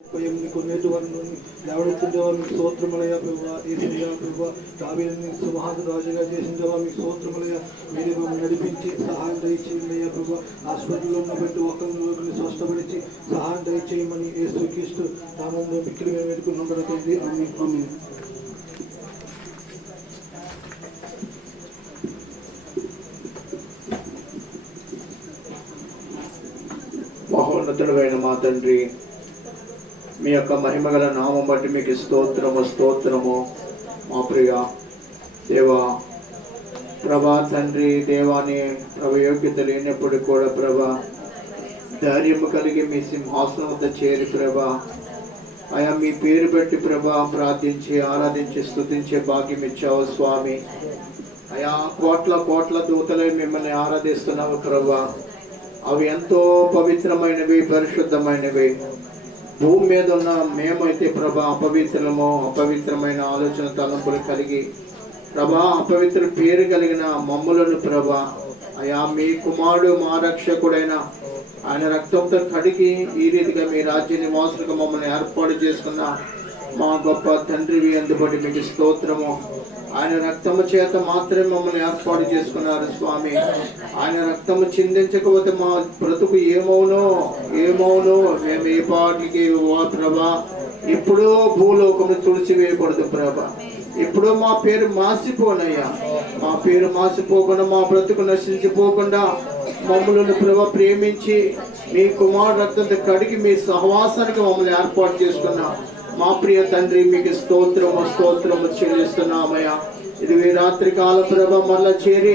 కొనేటువంటి లేవనెత్తించేవా మీకు స్తోత్రములయ్యా ప్రభువా. ఏసయ్యా ప్రభువా, దావీదుని సింహాసనరాజుగా చేసిందేవా మీకు స్తోత్రములయ్యా. మీరే మమ్మల్ని నడిపించి సహాయం దయచేయండి అయ్యా ప్రభువా. హాస్పిటల్లో ఉన్న ప్రతి ఒక్కరిని స్వస్థపరిచి సహాయం దయచేయమని యేసుక్రీస్తు నామములో మిక్కిలి మేము వేడుకున్నాం తండ్రి. ఆమేన్ ఆమేన్. మహోన్నతుడైన మా తండ్రి, మీ యొక్క మహిమగల నామం బట్టి మీకు స్తోత్రము స్తోత్రము. మా ప్రియ దేవా ప్రభా తండ్రి, దేవాని ప్రభ యోగ్యత లేనప్పుడు కూడా ప్రభా ధైర్యము కలిగి మీ సింహాసనం వద్ద చేరి ప్రభా అయా మీ పేరు బట్టి ప్రభా ప్రార్థించి ఆరాధించి స్తుతించే భాగ్యం ఇచ్చావు స్వామి. అయా కోట్ల కోట్ల దూతలై మిమ్మల్ని ఆరాధిస్తున్నావు ప్రభా. అవి ఎంతో పవిత్రమైనవి, పరిశుద్ధమైనవి. భూమి మీద ఉన్న మేమైతే ప్రభా అపవిత్రమో, అపవిత్రమైన ఆలోచన తలంపులు కలిగి ప్రభా అపవిత్ర పేరు కలిగిన మమ్ములను ప్రభా అయా మీ కుమారుడు మా రక్షకుడైన ఆయన రక్తంతో కడిగి ఈ రీతిగా మీ రాజ్య నివాసులుగా మమ్మల్ని ఏర్పాటు చేసుకున్న మా గొప్ప తండ్రివి అందుబట్టి మీకు స్తోత్రము. ఆయన రక్తము చేత మాత్రమే మమ్మల్ని ఏర్పాటు చేసుకున్నారు స్వామి. ఆయన రక్తము చిందించకపోతే మా బ్రతుకు ఏమవునో ఏమవునో. మేము ఏ పాటికి ప్రభా ఇప్పుడు భూలోకము తుడిచివేయకూడదు ప్రభా. ఇప్పుడు మా పేరు మాసిపోనయ్యా. మా పేరు మాసిపోకుండా, మా బ్రతుకు నశించిపోకుండా మమ్మల్ని ప్రభా ప్రేమించి మీ కుమారుడు రక్తంతో కడిగి మీ సహవాసానికి మమ్మల్ని ఏర్పాటు చేసుకున్నా మా ప్రియ తండ్రి మీకు స్తోత్రము స్తోత్రము చెల్లిస్తున్నామయ్యా. ఇది ఈ రాత్రి కాల ప్రభ మళ్ళా చేరి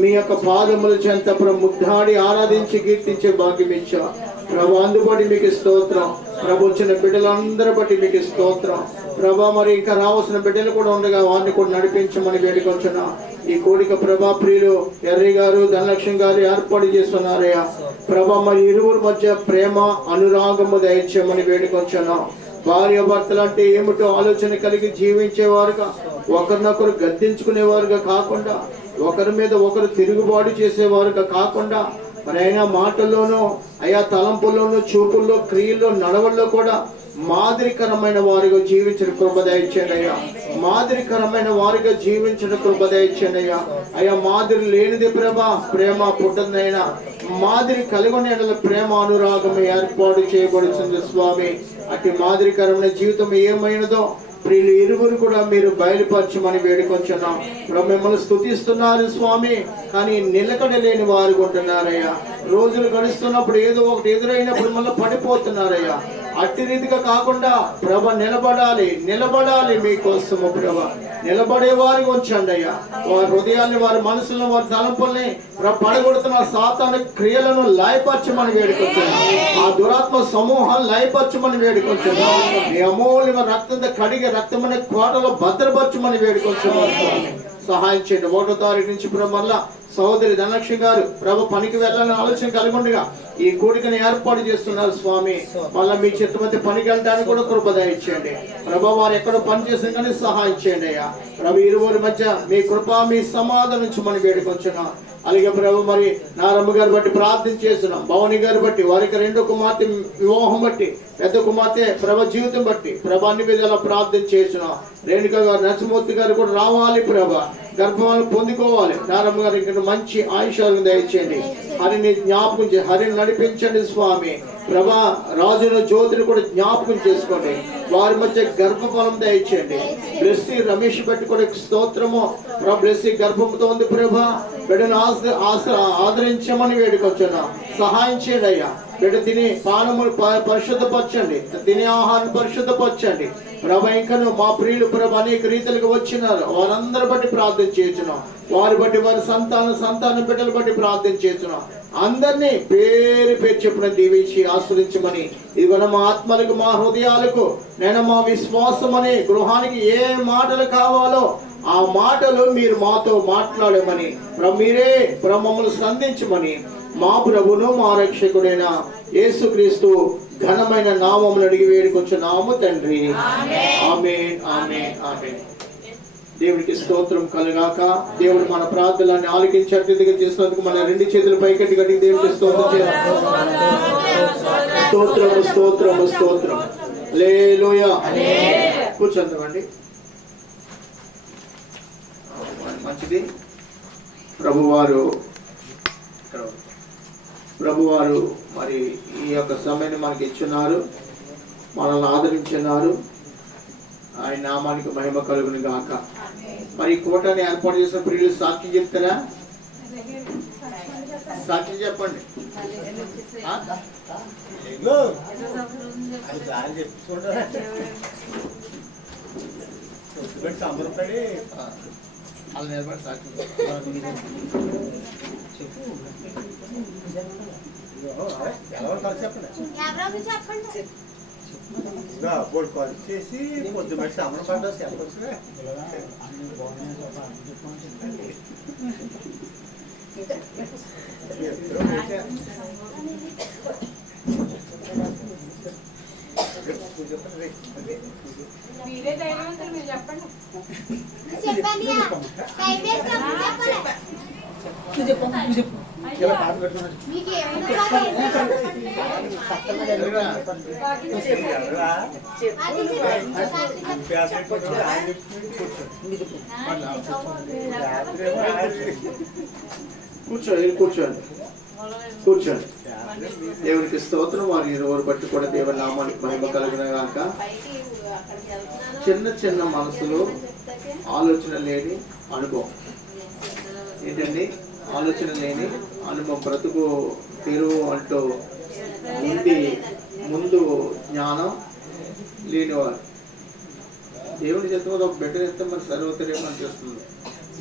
మీ యొక్క పాదముల చెంత ముద్దాడి ఆరాధించి కీర్తించే భాగ్యం ఇచ్చా ప్రభా. అందుబట్టి మీకు స్తోత్రం ప్రభు. వచ్చిన బిడ్డలందరూ బట్టి మీకు స్తోత్రం ప్రభా. మరి ఇంకా రావాల్సిన బిడ్డలు కూడా ఉండగా వారిని కూడా నడిపించమని వేడుకొంచున్నా. ఈ కోడిక ప్రభా ప్రియులు ఎర్రి గారు, ధనలక్ష్మి గారు ఏర్పాటు చేస్తున్నారయ్యా ప్రభా. మరి ఇరువురు మధ్య ప్రేమ అనురాగము దయచేయమని వేడుకొంచున్నా. భార్య భర్తలు అంటే ఏమిటో ఆలోచన కలిగి జీవించేవారుగా, ఒకరినొకరు గద్దించుకునేవారుగా కాకుండా, ఒకరి మీద ఒకరు తిరుగుబాటు చేసేవారుగా కాకుండా, మరి అయినా మాటల్లోనూ అయా తలంపుల్లోనూ చూపుల్లో క్రియల్లో నడవల్లో కూడా మాదిరికరమైన వారిగా జీవించిన కృప దయచేయండి అయ్యా. మాదిరికరమైన వారిగా జీవించిన కృప దయచేయండి అయ్యా. అయ్యా మాదిరి లేనిది ప్రభా ప్రేమ పుట్టదైనా మాదిరి కలిగిన ప్రేమ అనురాగం ఏర్పాటు చేయబడుతుంది స్వామి. అటు మాదిరికరమైన జీవితం ఏమైనదో ప్రియులు ఇరువురు కూడా మీరు బయలుపరచమని వేడుకొచ్చున్నాం. మిమ్మల్ని స్తుతిస్తున్నారు స్వామి, కానీ నిలకడ లేని వారు ఉంటున్నారయ్యా. రోజులు గడుస్తున్నప్పుడు ఏదో ఒకటి ఎదురైనప్పుడు మళ్ళీ పడిపోతున్నారయ్యా. అట్టి రీతిగా కాకుండా ప్రభ నిలబడాలి మీకోసము ప్రభ. నిలబడే వారికి ఉంచండి అయ్యా. వారి హృదయాన్ని, వారి మనసులను, వారి తలంపుల్ని పడగొడుతున్న సాతాను క్రియలను లయపరచమని వేడుకొచ్చాను. ఆ దురాత్మ సమూహాన్ని లయపరచమని వేడుకొచ్చాను. మీ అమూల్యమైన రక్తంతో కడిగి రక్తమనే కోటలో భద్రపరచమని వేడుకొచ్చాను. సహాయం చేయండి. 1వ తారీఖు నుంచి మళ్ళా సహోదరి ధనలక్ష్మి గారు ప్రభ పనికి వెళ్ళాలని ఆలోచన కలిగి ఉండగా ఈ కూడికని ఏర్పాటు చేస్తున్నారు స్వామి. మళ్ళీ మీ చిత్తమతి పనికి వెళ్ళడానికి కూడా కృప దయచేయండి ప్రభా. వారు ఎక్కడో పని చేసిన కానీ సహాయం చేయండి అయ్యా ప్రభు. ఇరువురి మధ్య మీ కృప, మీ సమాధానం నుంచి మనం వేడుకొచ్చున్నాం. అలాగే ప్రభు మరి నారమ్మ గారు బట్టి ప్రార్థన చేస్తున్నాం. భవని గారు బట్టి, వారికి 2వ కుమార్తె వివాహం బట్టి, పెద్ద కుమార్తె ప్రభ జీవితం బట్టి ప్రభ అన్ని విధాలా ప్రార్థన చేస్తున్నాం. రేణుక గారు, నరసింహమూర్తి గారు కూడా రావాలి ప్రభ, గర్భాలను పొందుకోవాలి. నారమ్మ గారు ఇక్కడ మంచి ఆయుష్యాలను దయచేయండి. హరిని జ్ఞాపకం హరిని నడిపించండి స్వామి ప్రభా. రాజుల జ్యోతిని కూడా జ్ఞాపకం చేసుకోండి. వారి మధ్య గర్భఫలం దయచేయండి. బ్లెస్సి రమేష్ బట్టి కూడా స్తోత్రము ప్రభా. బ్లెస్సి గర్భంతో ఉంది ప్రభా. బిడ్డను ఆదరించమని వేడుకొచ్చున్నా. సహాయం చేయండి అయ్యా. బిడ్డ తిని పానములు పరిశుద్ధపరచండి, తినే ఆహారం పరిశుద్ధపరచండి ప్రభ. ఇంకను మా ప్రియులు ప్రభ అనేక రీతిలుగా వచ్చినారు. వారందరూ బట్టి ప్రార్థన చేస్తున్నాం. వారి బట్టి వారి సంతాన బిడ్డలు బట్టి ప్రార్థన చేస్తున్నాం. అందరినీ పేరు పేరు చెప్పిన దీవించి ఆస్వాదించమని, ఇదిగో మా ఆత్మలకు, మా హృదయాలకు, నేను మా విశ్వాసం అనే గృహానికి ఏ మాటలు కావాలో ఆ మాటలు మీరు మాతో మాట్లాడమని మీరే మమ్మల్ని సంధించమని మా ప్రభును మా రక్షకుడైన యేసుక్రీస్తు ఘనమైన నామమును అడిగి వేడుకొచ్చున్నాము తండ్రి. ఆమేన్ ఆమేన్ ఆమేన్. దేవుడికి స్తోత్రం కలుగాక. దేవుడు మన ప్రార్థనలను ఆలకించేట్టుగా చేసినందుకు మన 2 చేతులు పైకెట్టి గట్టిగా దేవుడికి స్తోత్రం చేయాలి. స్తోత్రము స్తోత్రము స్తోత్రం. హల్లెలూయా. కూర్చోండి. మంచిది. ప్రభువారు మరి ఈ యొక్క సమయాన్ని మనకి ఇచ్చున్నారు, మనల్ని ఆదరించున్నారు. ఆయన నామానికి మహిమ కలుగును గాక. మరి ఈ కూటాన్ని ఏర్పాటు చేసిన ప్రియులు సాక్షి చెప్తారా? సాక్షి చెప్పండి. వాళ్ళు నిలబడి సాక్షి చేసి పొద్దు పెట్టి అమలు పడ్డా చెప్పచ్చు. మీరే ధైర్యవంతులు, మీరు చెప్పండి. కూర్చోండి. దేవునికి స్తోత్రం. వారి ఇరువురు బట్టి కూడా దేవుని నామానికి మహిమ కలుగును గాక. చిన్న చిన్న మనసులో ఆలోచన లేని అనుభవం ఏంటండి? ఆలోచన లేని అనుభవం. బ్రతుకు తెరువు అంటూ ముందు జ్ఞానం లేనివారు దేవుని చిత్తం ఒక బిడ్డ ఇస్తే మరి సర్వతరేమో అనిపిస్తుంది.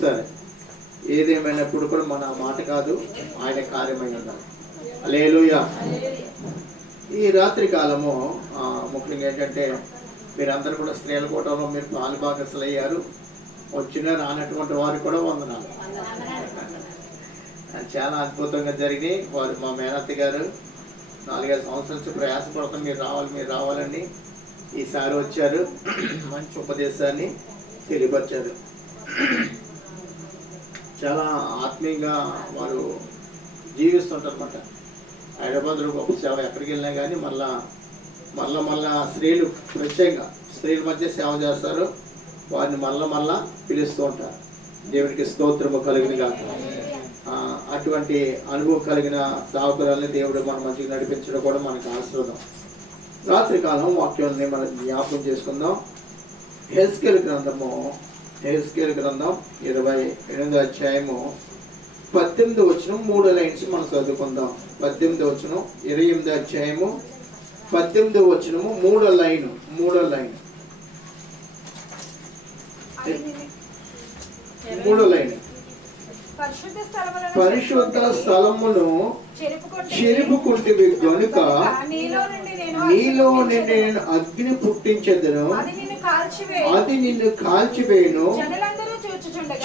సరే, ఏదేమైనప్పుడు కూడా మన మాట కాదు, ఆయన కార్యమై ఉండాలి. హల్లెలూయా. ఈ రాత్రి కాలము ముఖ్యంగా ఏంటంటే మీరందరూ కూడా స్త్రీల కూటంలో మీరు పాలు భాగస్సులు అయ్యారు. వచ్చిన రానటువంటి వారు కూడా వందనాలు. చాలా అద్భుతంగా జరిగినాయి. వారు మా మేనత్త గారు 4-5 సంవత్సరాల నుంచి ప్రయాసపడతాం, మీరు రావాలని ఈసారి వచ్చారు. మంచి ఉపదేశాన్ని తెలియపరిచారు. చాలా ఆత్మీయంగా వారు జీవిస్తుంటారు అన్నమాట. హైదరాబాద్లో గొప్ప సేవ ఎక్కడికి వెళ్ళినా కానీ మళ్ళా స్త్రీలు ప్రత్యేకంగా స్త్రీల మధ్య సేవ చేస్తారు. వారిని మళ్ళా పిలుస్తూ ఉంటారు. దేవునికి స్తోత్రము కలిగిన గాక. అటువంటి అనుభవం కలిగిన సేవకురాలని దేవుడు మన మంచిగా నడిపించడం కూడా మనకు ఆశీర్వాదం. రాత్రి కాలం వాక్యాన్ని మనం జ్ఞాపకం చేసుకుందాం. హెస్కేల్ గ్రంథం 28వ అధ్యాయము 18వ వచనం 3 లైన్స్ మనం చదువుకుందాం. 18వ వచనం 28వ అధ్యాయము 18వ వచనము 3వ లైన్. పరిశుద్ధ స్థలమును చెరుపుకుంటివి గనుక నీలో నుండి నేను అగ్ని పుట్టించెదను, అది నిన్ను కాల్చివేయును.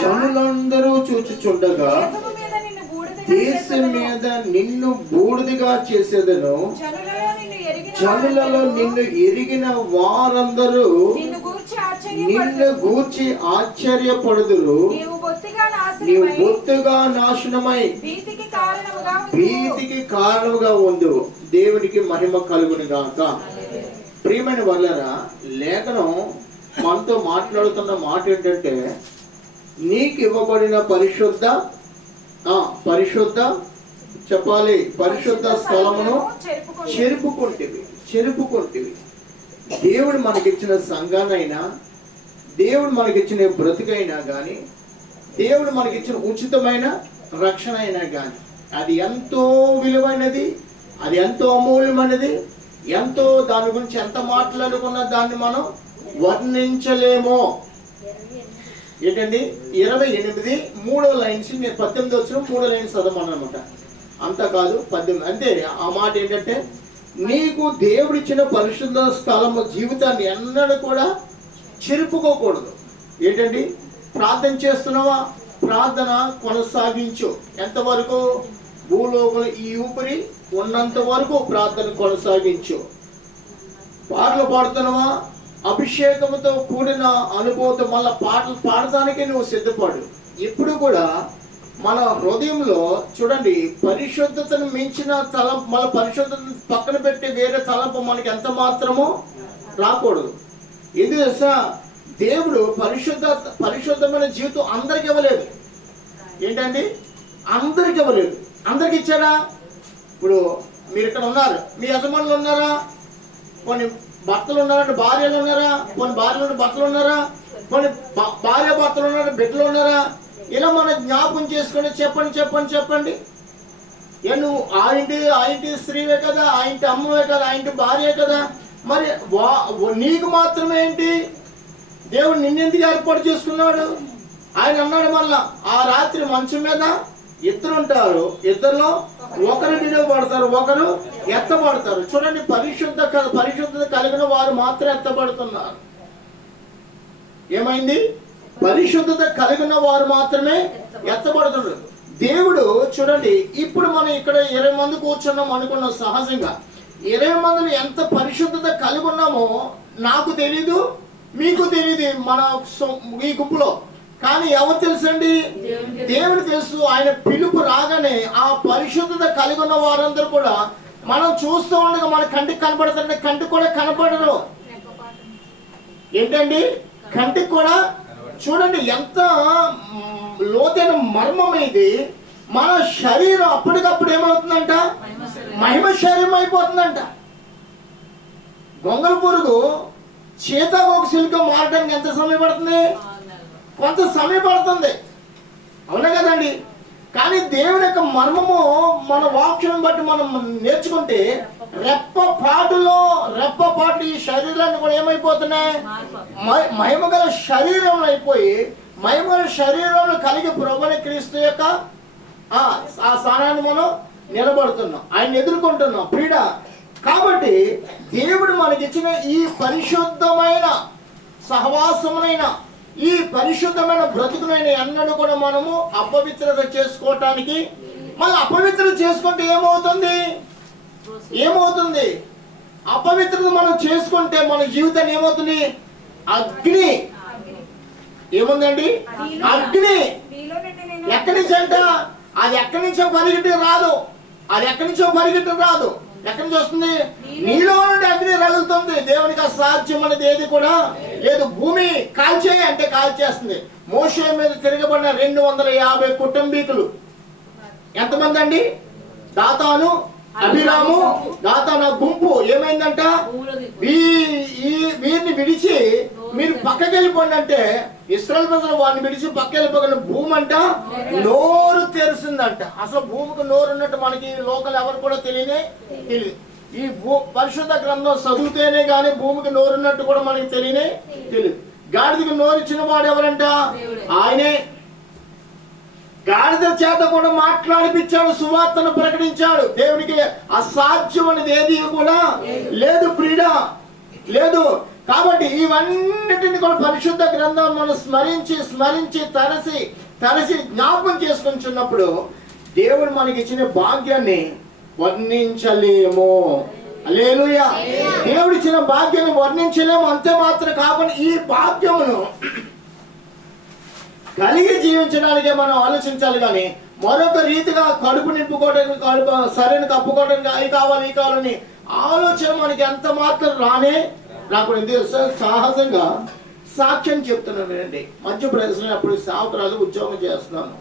జనులందరూ చూచుచుండగా దేశం మీద నిన్ను బూడిదగా చేసేదను. జనులలో నిన్ను ఎరిగిన వారందరూ నిన్ను గూర్చి ఆశ్చర్యపడుదురు. నీవు బొత్తుగా నాశనమై భీతికి కారణముగా ఉండు. దేవునికి మహిమ కలుగును గాక. ప్రియమైన వాళ్ళరా, లేఖనం మనతో మాట్లాడుతున్న మాట ఏంటంటే, నీకు ఇవ్వబడిన పరిశుద్ధ చెప్పాలి, పరిశుద్ధ స్థలమును చెరుపుకుంటివి. దేవుడు మనకిచ్చిన సంఘానైనా, దేవుడు మనకిచ్చిన బ్రతుకైనా కానీ, దేవుడు మనకిచ్చిన ఉచితమైన రక్షణ అయినా కానీ అది ఎంతో విలువైనది, అది ఎంతో అమూల్యమైనది. ఎంతో దాని గురించి ఎంత మాట్లాడుకున్నా దాన్ని మనం వర్ణించలేమో. ఏంటండి 28 3వ లైన్స్, నేను 18 వచ్చిన 3వ లైన్స్ చదవమని అనమాట. అంత కాదు 18. అంతే. ఆ మాట ఏంటంటే, నీకు దేవుడిచ్చిన పరిశుద్ధ స్థలము జీవితాన్ని ఎన్నడూ కూడా చెరుపుకోకూడదు. ఏంటండి, ప్రార్థన చేస్తున్నావా? ప్రార్థన కొనసాగించు. ఎంతవరకు? భూలోకం ఈ ఊపిరి ఉన్నంత వరకు ప్రార్థన కొనసాగించు. పాటలు పాడుతున్నావా? అభిషేకంతో కూడిన అనుభవంతో మళ్ళా పాటలు పాడటానికే నువ్వు సిద్ధపడు. ఇప్పుడు కూడా మన హృదయంలో చూడండి, పరిశుద్ధతను మించిన తలంపు, మళ్ళీ పరిశుద్ధతను పక్కన పెట్టి వేరే తలంపు మనకి ఎంత మాత్రమో రాకూడదు. ఎందుకు తెలుసా? దేవుడు పరిశుద్ధమైన జీవితం అందరికి ఇవ్వలేదు. ఏంటండి? అందరికి ఇవ్వలేదు. అందరికి ఇచ్చాడా? ఇప్పుడు మీరు ఇక్కడ ఉన్నారు, మీ యజమానులు ఉన్నారా? కొన్ని భర్తలు ఉన్నారంటే భార్యలు ఉన్నారా? కొన్ని భార్యలు భర్తలు ఉన్నారా? కొన్ని భార్య భర్తలు ఉన్నారా? బిడ్డలు ఉన్నారా? ఇలా మనం జ్ఞాపకం చేసుకొని చెప్పండి. నువ్వు ఆ ఇంటి స్త్రీవే కదా, ఆ ఇంటి అమ్మవే కదా, ఆ ఇంటి భార్యే కదా. మరి నీకు మాత్రమే ఏంటి? దేవుడు నిన్నెందుకు ఏర్పాటు చేసుకున్నాడు? ఆయన అన్నాడు మళ్ళా, ఆ రాత్రి మంచం మీద ఇద్దరు ఉంటారు, ఇద్దరులో ఒకరు విలువబడతారు, ఒకరు ఎత్తబడతారు. చూడండి, పరిశుద్ధత కలిగిన వారు మాత్రం ఎత్తబడుతున్నారు. ఏమైంది? పరిశుద్ధత కలిగిన వారు మాత్రమే ఎత్తబడుతున్నారు. దేవుడు చూడండి, ఇప్పుడు మనం ఇక్కడ 20 మంది కూర్చున్నాం అనుకున్నాం. సహజంగా 20 మందిని ఎంత పరిశుద్ధత కలిగి ఉన్నామో నాకు తెలీదు, మీకు తెలియదు మన ఈ గుంపులో. కానీ ఎవరు తెలుసండి? దేవుడు తెలుసు. ఆయన పిలుపు రాగానే ఆ పరిశుద్ధత కలిగి ఉన్న వారందరూ కూడా మనం చూస్తూ ఉండగా మన కంటికి కనపడుతుంటే కంటికి కూడా కనపడరు. ఏంటండి? కంటికి కూడా చూడండి ఎంత లోతైన మర్మం ఇది. మన శరీరం అప్పటికప్పుడు ఏమవుతుందంట? మహిమ శరీరం అయిపోతుందంట. గొంగళ పురుగు సీతాకోక సిల్క మారడానికి ఎంత సమయం పడుతుంది? కొంత సమయం పడుతుంది, అవునా కదండి? కానీ దేవుని యొక్క మర్మము మన వాక్యం బట్టి మనం నేర్చుకుంటే రెప్పపాటులో ఈ శరీరాన్ని కూడా ఏమైపోతున్నాయి? మహిమగల శరీరం అయిపోయి మహిమగల శరీరంలో కలిగి ప్రభువుని క్రీస్తు యొక్క ఆ స్థానాన్ని మనం నిలబడుతున్నాం, ఆయన ఎదుర్కొంటున్నాం పీడ. కాబట్టి దేవుడు మనకిచ్చిన ఈ పరిశుద్ధమైన సహవాసమునైన ఈ పరిశుద్ధమైన బ్రతుకునైనా ఎన్నడూ కూడా మనము అపవిత్రత చేసుకోవటానికి, మళ్ళీ అపవిత్రత చేసుకుంటే ఏమవుతుంది? అపవిత్రత మనం చేసుకుంటే మన జీవితాన్ని ఏమవుతుంది? అగ్ని. ఏముందండి? అగ్ని. ఎక్కడి నుంచి అంట? అది ఎక్కడి నుంచో పరిగెట్టి రాదు. ఎక్కడి నుంచి వస్తుంది? నీలో నుండి అగ్ని రగులుతుంది. దేవునికి అసాధ్యం అనేది ఏది కూడా లేదు. భూమి కాల్చేయి అంటే కాల్చేస్తుంది. మోషే మీద తిరగబడిన 250 కుటుంబీకులు ఎంతమంది అండి? దాతాను, అభిరాము, దాతాను గుంపు ఏమైందంట? వీరిని విడిచి మీరు పక్కకి వెళ్ళిపోండి అంటే ఇశ్రాయేలు ప్రజలు వారిని విడిచి పక్క వెళ్ళిపోయిన భూమి అంట నోరు తెరిసిందంట. అసలు భూమికి నోరు ఉన్నట్టు మనకి లోకల్ ఎవరు కూడా తెలియదు. ఈ పరిశుద్ధ గ్రంథం చదివితేనే కానీ భూమికి నోరున్నట్టు కూడా మనకి తెలియదు. గాడిదకి నోరు ఇచ్చిన వాడు ఎవరంట? ఆయనే. గాడిద చేత కూడా మాట్లాడిపించాడు, సువార్తను ప్రకటించాడు. దేవునికి అసాధ్యం అనేది ఏది కూడా లేదు, ప్రియుడ లేదు. కాబట్టి ఇవన్నిటిని కూడా పరిశుద్ధ గ్రంథం మనం స్మరించి తరసి జ్ఞాపకం చేసుకుంటున్నప్పుడు దేవుడు మనకి ఇచ్చిన భాగ్యాన్ని వర్ణించలేము. హల్లెలూయా. దేవుడు ఇచ్చిన భాగ్యాన్ని వర్ణించలేము. అంతే మాత్రం కాకుండా ఈ భాగ్యమును కలిగి జీవించడానికే మనం ఆలోచించాలి. కానీ మరొక రీతిగా కడుపు నింపుకోవడానికి, సరైన కప్పుకోవడానికి అవి కావాలని ఆలోచన మనకి ఎంత మాత్రం రాకూడదు. సహజంగా సాక్ష్యం చెప్తున్నాను అండి. మధ్యప్రదేశ్లో అప్పుడు సావుకురాలు ఉద్యోగం చేస్తున్నాను.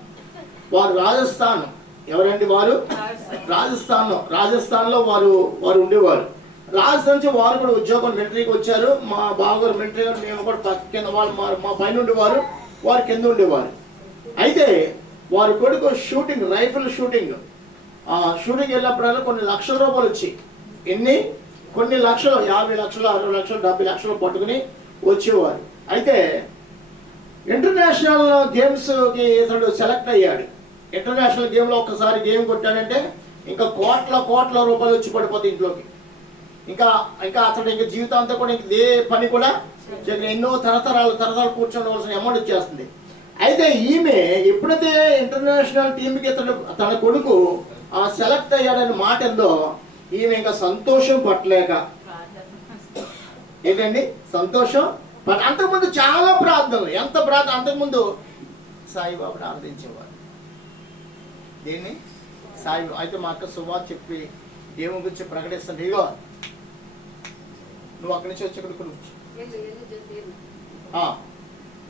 వారు రాజస్థాన్. ఎవరండి వారు? రాజస్థాన్లో వారు ఉండేవారు. రాజస్థాన్ నుంచి వారు కూడా ఉద్యోగం మిలిటరీకి వచ్చారు. మా బావగారు మిలిటరీ గారు, మేము కూడా కింద వాళ్ళు మా పైన ఉండేవారు, వారు కింద ఉండేవారు. అయితే వారి కొడుకు రైఫిల్ షూటింగ్ వెళ్ళినప్పుడల్లా కొన్ని లక్షల రూపాయలు వచ్చి కొన్ని లక్షలు, 50 లక్షలు, 60 లక్షలు, 70 లక్షలు పట్టుకుని వచ్చేవారు. అయితే ఇంటర్నేషనల్ గేమ్స్కి ఇతడు సెలెక్ట్ అయ్యాడు. ఇంటర్నేషనల్ గేమ్లో ఒక్కసారి గేమ్ కొట్టాడంటే ఇంకా కోట్ల రూపాయలు వచ్చి పడిపోతాయి ఇంట్లోకి. ఇంకా అతడు ఇంకా జీవితాంతా కూడా ఇంక ఏ పని కూడా ఎన్నో తరతరాలు కూర్చోవలసిన అమౌంట్ వచ్చేస్తుంది. అయితే ఈమె ఎప్పుడైతే ఇంటర్నేషనల్ టీంకి తన కొడుకు సెలెక్ట్ అయ్యాడని మాట ఎందో ఈమె ఇంకా సంతోషం పట్టలేక, ఏంటండి సంతోషం అంతకుముందు చాలా ప్రార్థనలు, అంతకుముందు సాయిబాబాను ఆరాధించేవారు. దీన్ని సాయి. అయితే మా అక్క సువార్త చెప్పి దేవుని గురించి ప్రకటిస్తుంది. ఇగో నువ్వు అక్కడి నుంచి వచ్చి ఇక్కడికి నువ్వు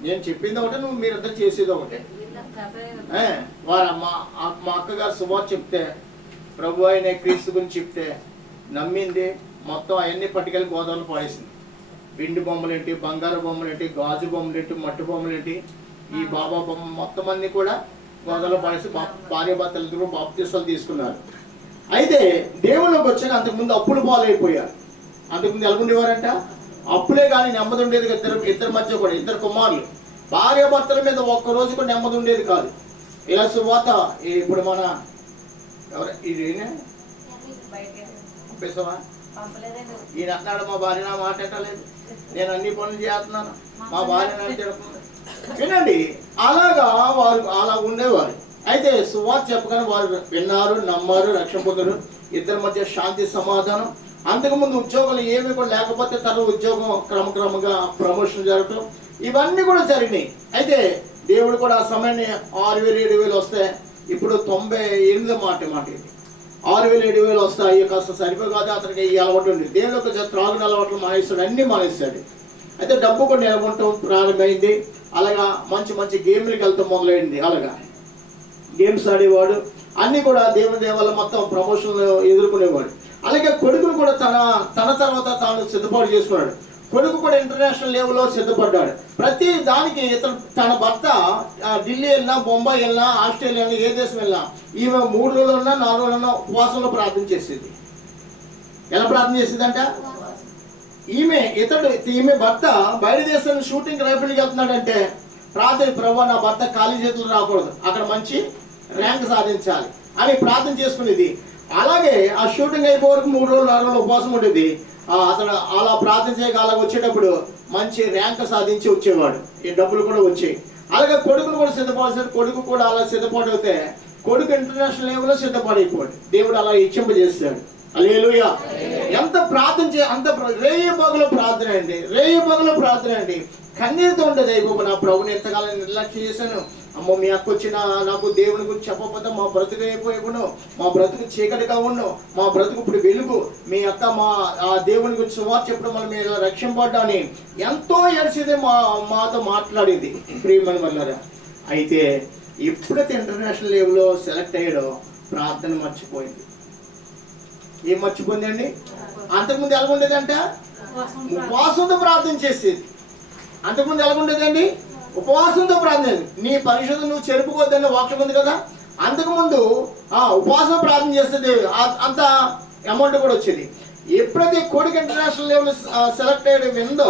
నేను చెప్పింది ఒకటే, నువ్వు మీరందరూ చేసేది ఒకటే. వారు మా అక్కగారు సువార్త చెప్తే, ప్రభు అయిన క్రీస్తు గురించి చెప్తే నమ్మింది. మొత్తం అవన్నీ పట్టుకెళ్ళి గోదావరిలో పడేసింది. వెండి బొమ్మలేంటి, బంగారు బొమ్మలేంటి, గాజు బొమ్మలేంటి, మట్టి బొమ్మలేంటి, ఈ బాబా బొమ్మ మొత్తం అన్ని కూడా గోదావరిలో పడేసి భార్య భర్తలు బాప్తీసాలు తీసుకున్నారు. అయితే దేవుళ్ళకి వచ్చాక అంతకుముందు అప్పులు పాలైపోయారు. అంతకుముందు ఎలాగుండేవారంట? అప్పులే కానీ నెమ్మది ఉండేది. ఇద్దరి మధ్య కూడా ఇద్దరు కుమారులు, భార్య భర్తల మీద ఒక్క రోజు కూడా నెమ్మది ఉండేది కాదు. ఇలా సువాత ఇప్పుడు మన ఎవరు పంపేసావా? ఈయన అన్నాడు, మా భార్య నా మాట ఎట్టలేదు, నేను అన్ని పనులు చేస్తున్నాను, మా భార్య నన్ను తిడుతుంది. వినండి, అలాగా వారు అలా ఉండేవారు. అయితే సువార్త చెప్పగానే వారు విన్నారు, నమ్మారు, రక్షణ పొందారు. ఇద్దరి మధ్య శాంతి సమాధానం. అంతకుముందు ఉద్యోగాలు ఏమీ కూడా లేకపోతే తన ఉద్యోగం క్రమక్రమంగా ప్రమోషన్ జరగటం, ఇవన్నీ కూడా జరిగినాయి. అయితే దేవుడు కూడా ఆ సమయాన్ని 6,000-7,000 వస్తే, ఇప్పుడు 98 మాట ఇది 6,000-7,000 వస్తాయి. కాస్త సరిపోయి కాదు, అతనికి ఈ అలవాటు ఉంది. దేవుడు యొక్క త్రాగుని అలవాట్లు మానేస్తాడు, అన్నీ మానేస్తాడు. అయితే డబ్బు కూడా నిలబడటం ప్రారంభమైంది. అలాగా మంచి మంచి గేమ్లకి వెళ్తాం మొదలైంది. అలాగా గేమ్స్ ఆడేవాడు, అన్నీ కూడా దేవుని దేవాల మొత్తం ప్రమోషన్లు ఎదుర్కొనేవాడు. అలాగే కొడుకును కూడా తన తర్వాత తాను సిద్ధపాటు చేసుకున్నాడు. కొడుకు కూడా ఇంటర్నేషనల్ లెవెల్లో సిద్ధపడ్డాడు. ప్రతి దానికి తన భర్త ఢిల్లీ వెళ్ళినా, బొంబాయి వెళ్ళినా, ఆస్ట్రేలియా వెళ్ళినా, ఏ దేశం వెళ్ళినా ఈమె 3 రోజులున్నా 4 రోజులున్నా ఉపవాసంలో ప్రార్థన చేసేది. ఎలా ప్రార్థన చేసేదంట? ఈమె భర్త బయట దేశంలో షూటింగ్ రైఫిల్కి వెళ్తున్నాడంటే ప్రార్థన, ప్రభు నా భర్త ఖాళీ చేతులు రాకూడదు, అక్కడ మంచి ర్యాంక్ సాధించాలి అని ప్రార్థన చేసుకునేది. అలాగే ఆ షూటింగ్ అయిపోయే వరకు 3 రోజులు 4 రోజులు ఉపవాసం ఉండేది. అతను అలా ప్రార్థన చేయగా అలా వచ్చేటప్పుడు మంచి ర్యాంక్ సాధించి వచ్చేవాడు. ఈ డబ్బులు కూడా వచ్చాయి. అలాగే కొడుకును కూడా సిద్ధపడేసాడు. కొడుకు కూడా అలా సిద్ధపడితే కొడుకు ఇంటర్నేషనల్ లెవెల్లో సిద్ధపడైపోయాడు. దేవుడు అలా ఇచ్చింపజేస్తాడు. హల్లెలూయా. ఎంత ప్రార్థన అంత రేయి పగలు ప్రార్థన అండి. కన్నీరుతో ఉండేది. అయిపో నా ప్రభుని ఎంతకాలం నిర్లక్ష్యం చేశాను, అమ్మో మీ అక్క వచ్చిన నాకు దేవుని గురించి చెప్పకపోతే మా బ్రతుకు అయిపోయాను, మా బ్రతుకు చీకటిగా ఉన్నావు, మా బ్రతుకు ఇప్పుడు వెలుగు, మీ అక్క మా దేవుని గురించి సువార్త చెప్పడం వల్ల మీరు ఇలా రక్షింపడ్డాని ఎంతో ఎడిసేది మాతో మాట్లాడేది. ప్రియమైన వాళ్ళారా, అయితే ఎప్పుడైతే ఇంటర్నేషనల్ లెవెల్లో సెలెక్ట్ అయ్యాడో ప్రార్థన మర్చిపోయింది. ఏం మర్చిపోయిందండి? అంతకుముందు ఎలాగుండేదంట? ఉపవాసంతో ప్రార్థన చేసేది. అంతకుముందు ఎలాగుండేదండి? ఉపవాసంతో ప్రార్థన. నీ పరిశుద్ధ నువ్వు చెరుపుకోవద్దని వాక్యం ఉంది కదా. అంతకుముందు ఉపవాసం ప్రార్థన చేస్తుంది, అంత అమౌంట్ కూడా వచ్చేది. ఎప్పుడైతే కొడుకు ఇంటర్నేషనల్ లెవెల్ సెలెక్ట్ అయ్యే విందో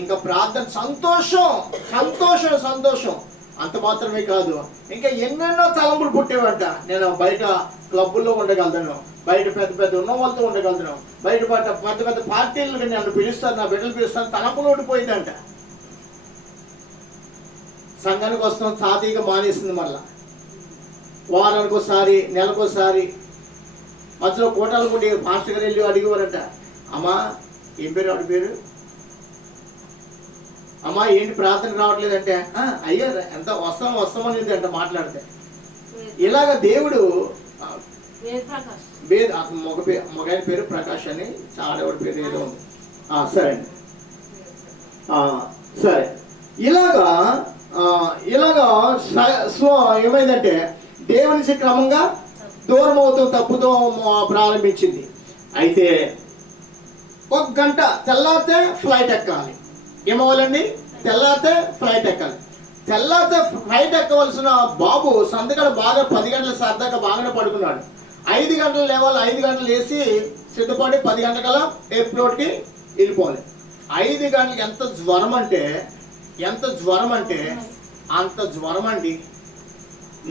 ఇంకా ప్రార్థన సంతోషం. అంత మాత్రమే కాదు, ఇంకా ఎన్నెన్నో తలంపులు పుట్టేవంట. నేను బయట క్లబ్బుల్లో ఉండగలుగుతాను, బయట పెద్ద ఉన్న వాళ్ళతో ఉండగలుగుతాను, బయట పెద్ద పార్టీలకు నన్ను పిలుస్తాను, నా బిడ్డలు పిలుస్తాను, తలంపులు ఓడిపోయిందంట. సంఘానికి వస్తాం, సాతీగా మానేస్తుంది. మళ్ళా వారానికి ఒకసారి, నెలకోసారి, మధ్యలో కోటాలు కూడా మాస్టర్ గారు వెళ్ళి అడిగేవారంట, అమ్మా ఏం పేరు, ఆవిడ పేరు, అమ్మా ఏంటి ప్రార్థన రావట్లేదంటే, అయ్యా ఎంత వస్తామనేది అంట మాట్లాడితే. ఇలాగ దేవుడు మగైన పేరు ప్రకాష్ అని, ఆడవాడి పేరు ఏదో ఉంది. సరే అండి, సరే. ఇలాగా ఏమైందంటే దేవుని నుంచి క్రమంగా దూరం అవుతూ తప్పుతో ప్రారంభించింది. అయితే 1 గంట తెల్లారితే ఫ్లైట్ ఎక్కాలి. ఏమవ్వాలండి? తెల్లారితే ఫ్లైట్ ఎక్కాలి. తెల్లారితే ఫ్లైట్ ఎక్కవలసిన బాబు సంతకాడ బాగా 10 గంటల సరదాగా బాగానే పడుకున్నాడు. 5 గంటలు లేవాలి. 5 గంటలు వేసి సిద్ధపడి 10 గంటలకల్లా ఎయిర్పోర్ట్కి వెళ్ళిపోవాలి. 5 గంటలకి ఎంత జ్వరం అంటే అంత జ్వరం అండి.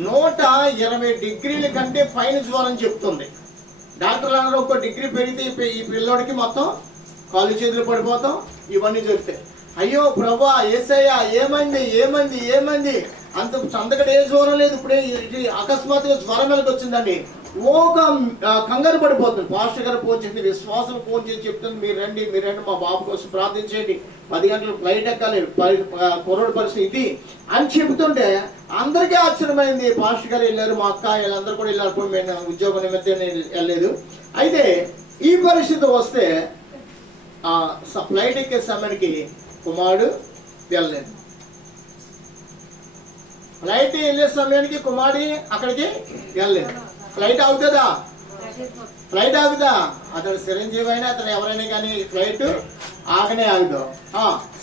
120 డిగ్రీల కంటే పైన జ్వరం చెప్తుంది. డాక్టర్లు అన్నారు 1 డిగ్రీ పెరిగితే ఈ పిల్లోడికి మొత్తం కాళ్ళు చేతులు పడిపోతాం, ఇవన్నీ చెప్తాయి. అయ్యో ప్రభా యేసయ్య ఏమైంది అంత సంతకడ ఏ జ్వరం లేదు, ఇప్పుడే అకస్మాత్తుగా జ్వరం వెళ్ళకి వచ్చిందండి. ఒక కంగారు పడిపోతుంది. పాస్టర్ గారు ఫోన్ చేసి, విశ్వాసం ఫోన్ చేసి చెప్తుంది, మీరు రండి మా బాబు కోసం ప్రార్థించండి, 10 గంటలు ఫ్లైట్ ఎక్కాలి, కొరోనా పరిస్థితి ఇది అని చెబుతుంటే అందరికీ ఆశ్చర్యమైంది. పాస్టర్ గారు వెళ్ళారు, మా అక్క వీళ్ళందరూ కూడా వెళ్ళారు, మేము ఉద్యోగ నిమిత్తం వెళ్ళలేదు. అయితే ఈ పరిస్థితి వస్తే ఆ ఫ్లైట్ ఎక్కే సమయానికి కుమారుడు వెళ్ళలేదు. ఫ్లైట్ వెళ్ళే సమయానికి కుమారుడు అక్కడికి వెళ్ళలేదు. ఫ్లైట్ అవుతుందా? ఫ్లైట్ ఆగుదా? అతడు చిరంజీవి అయినా అతను ఎవరైనా కానీ ఫ్లైట్ ఆగనే ఆగుదు.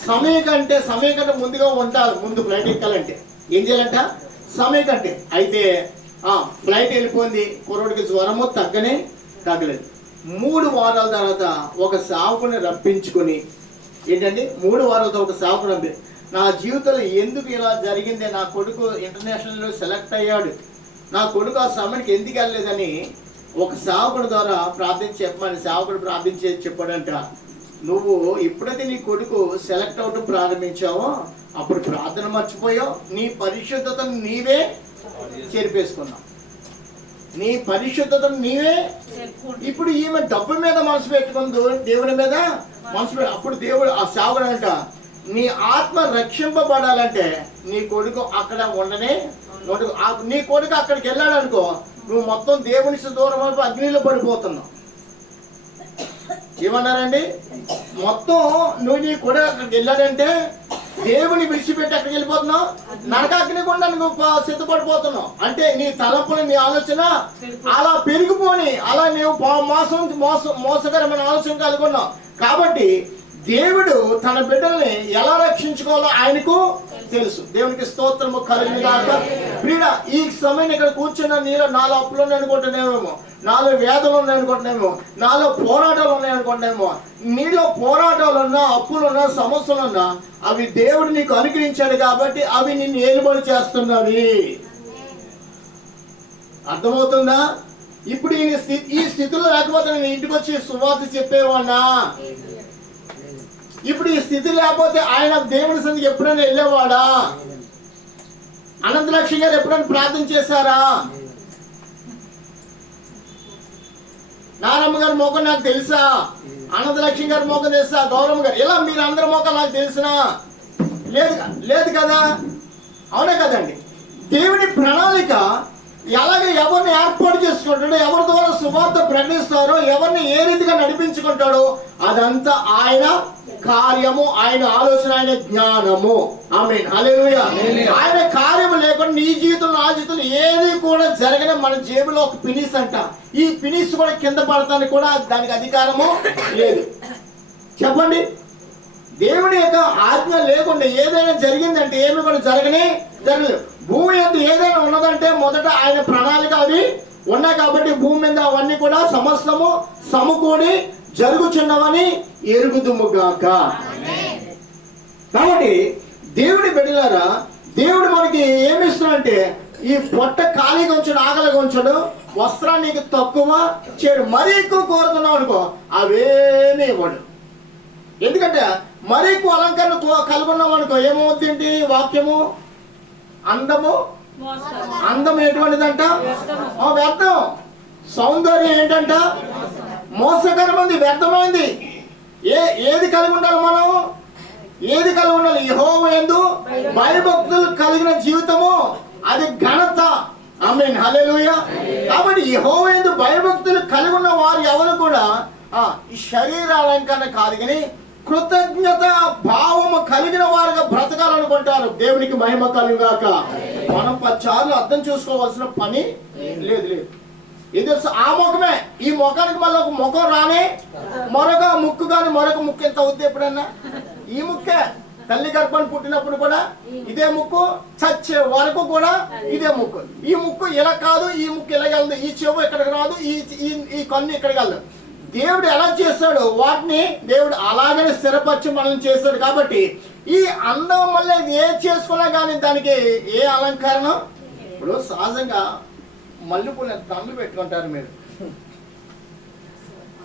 సమయం కంటే ముందుగా ఉంటారు. ముందు ఫ్లైట్ ఎక్కాలంటే ఏం చేయాలంట? సమయం కంటే. అయితే ఫ్లైట్ వెళ్ళిపోయింది. కుర్రోడికి జ్వరము తగ్గలేదు. 3 వారాల తర్వాత ఒక సేవకుని రప్పించుకొని, ఏంటంటే 3 వారాలతో ఒక సేవకుని రప్పి, నా జీవితంలో ఎందుకు ఇలా జరిగింది, నా కొడుకు ఇంటర్నేషనల్లో సెలెక్ట్ అయ్యాడు, నా కొడుకు ఆ సమయానికి ఎందుకు వెళ్ళలేదని ఒక సేవకుడి ద్వారా చెప్పమని సేవకుడు ప్రార్థించేది చెప్పాడంట. నువ్వు ఎప్పుడైతే నీ కొడుకు సెలెక్ట్ అవడం ప్రారంభించావో అప్పుడు ప్రార్థన మర్చిపోయావు, నీ పరిశుద్ధతను నీవే చెరిపేసుకున్నావు. నీ పరిశుద్ధతను నీవే. ఇప్పుడు ఈమె డబ్బు మీద మనసు పెట్టుకుంది, దేవుని మీద మనసు పెట్టు. అప్పుడు దేవుడు ఆ సేవకుడు అంట, నీ ఆత్మ రక్షింపబడాలంటే నీ కొడుకు అక్కడ ఉండనే. నీ కొడుకు అక్కడికి వెళ్ళాడు అనుకో, నువ్వు మొత్తం దేవుని దూరం వైపు అగ్నిలో పడిపోతున్నావు. ఏమన్నారండి? మొత్తం నువ్వు నీ కొడుకు అక్కడికి వెళ్ళాడంటే దేవుని విడిచిపెట్టి అక్కడికి వెళ్ళిపోతున్నావు, నరకాగ్ని కూడా నువ్వు సిద్ధపడిపోతున్నావు. అంటే నీ తలంపులు, నీ ఆలోచన అలా పెరిగిపోని, అలా నువ్వు మోసకరమైన ఆలోచన కలిగి ఉన్నావు. కాబట్టి దేవుడు తన బిడ్డల్ని ఎలా రక్షించుకోవాలో ఆయనకు తెలుసు. దేవునికి స్తోత్రము కలుగును గాక. ప్రియుడా, ఈ సమయం ఇక్కడ కూర్చున్న నీలో 4 అప్పులు ఉన్నాయి అనుకుంటున్నామేమో, 4 వేదనలు ఉన్నాయి అనుకుంటున్నామేమో, 4 పోరాటాలు ఉన్నాయి అనుకుంటున్నామేమో. నీలో పోరాటాలున్నా, అప్పులున్నా, సమస్యలున్నా అవి దేవుడు నీకు అనుగ్రహించాడు కాబట్టి అవి నిన్ను ఏలుబడి చేస్తున్నవి. అర్థమవుతుందా? ఇప్పుడు ఈ స్థితిలో లేకపోతే నేను ఇంటికి వచ్చి సువార్త చెప్పేవాడినా? ఇప్పుడు ఈ స్థితి లేకపోతే ఆయన దేవుని సన్నిధికి ఎప్పుడైనా వెళ్ళేవాడా? అనంతలక్ష్మి గారు ఎప్పుడైనా ప్రార్థన చేశారా? నారమ్మ గారి మోకం నాకు తెలుసా? అనంతలక్ష్మి గారి మోకం తెలుసా? గౌరమ్మ గారు, ఇలా మీరు అందరి మోకం నాకు తెలిసినా? లేదు కదా? అవునా కదండి? దేవుని ప్రణాళిక ఎలాగ ఎవరిని ఏర్పాటు చేసుకుంటాడో, ఎవరి ద్వారా సువార్త ప్రకటిస్తారో, ఎవరిని ఏ రీతిగా నడిపించుకుంటాడో అదంతా ఆయన కార్యము, ఆయన ఆలోచన, ఆయన జ్ఞానము. ఆమేన్, హల్లెలూయా. ఆయన కార్యము లేకుండా నీ జీవితంలో, నా జీవితంలో ఏది కూడా జరగని. మన జేబులో ఒక పినిస్ అంట, ఈ పినిస్ కూడా కింద పడతానికి కూడా దానికి అధికారము లేదు. చెప్పండి, దేవుని యొక్క ఆజ్ఞ లేకుండా ఏదైనా జరిగిందంటే ఏమి కూడా జరగలేదు. భూమి మీద ఏదైనా ఉన్నదంటే మొదట ఆయన ప్రణాళిక అవి ఉన్నాయి కాబట్టి భూమి మీద అవన్నీ కూడా సమస్తము సమకూడి జరుగుచున్నవని ఎరుగుదుముగాక. కాబట్టి దేవుడి బిడ్డలారా, దేవుడు మనకి ఏమిస్తున్నాడంటే ఈ పొట్ట ఖాళీగా ఉంచడు, ఆకలిగా ఉంచడు, వస్త్రానికి తక్కువ చేయడు. మరీ ఎక్కువ కోరుతున్నావు అనుకో అవేమీ ఇవ్వడు. ఎందుకంటే మరీ ఎక్కువ అలంకరణ కలుగున్నావు అనుకో ఏమవుతుంది? వాక్యము అందం ఎటువంటిదంట? వ్యర్థం. సౌందర్యం ఏంటంట? మోసకరమైంది, వ్యర్థమైంది. ఏది కలిగి ఉండాలి మనం? ఏది కలిగి ఉండాలి? యెహోవా యందు భయభక్తులు కలిగిన జీవితము, అది ఘనత. ఆమేన్, హల్లెలూయా. కాబట్టి యెహోవా యందు భయభక్తులు కలిగి ఉన్న వారు ఎవరు కూడా ఈ శరీర అలంకరణ కాదు కానీ కృతజ్ఞత భావము కలిగిన వారుగా బ్రతకాలనుకుంటారు. దేవునికి మహిమ కలుగాక. మనం 10 సార్లు అర్థం చేసుకోవాల్సిన పని లేదు. ఇది ఆ ముఖమే, ఈ ముఖానికి మళ్ళీ ఒక ముఖం రానే, మరొక ముక్కు కానీ మరొక ముక్కు ఎంత అవుద్ది ఎప్పుడన్నా? ఈ ముక్కే. తల్లి గర్భాన్ని పుట్టినప్పుడు కూడా ఇదే ముక్కు, చచ్చే వరకు కూడా ఇదే ముక్కు. ఈ ముక్కు ఇలా కాదు, ఈ ముక్కు ఇలాగెళ్ళదు, ఈ చెవు ఇక్కడికి రాదు, ఈ కన్ను ఇక్కడికి వెళ్ళదు. దేవుడు ఎలా చేస్తాడు వాటిని దేవుడు అలాగనే స్థిరపరిచి మనల్ని చేస్తాడు. కాబట్టి ఈ అందం వల్ల ఏ చేసుకున్నా కానీ దానికి ఏ అలంకరణ. ఇప్పుడు సహజంగా మల్లెపూలు దండలు పెట్టుకుంటారు మీరు,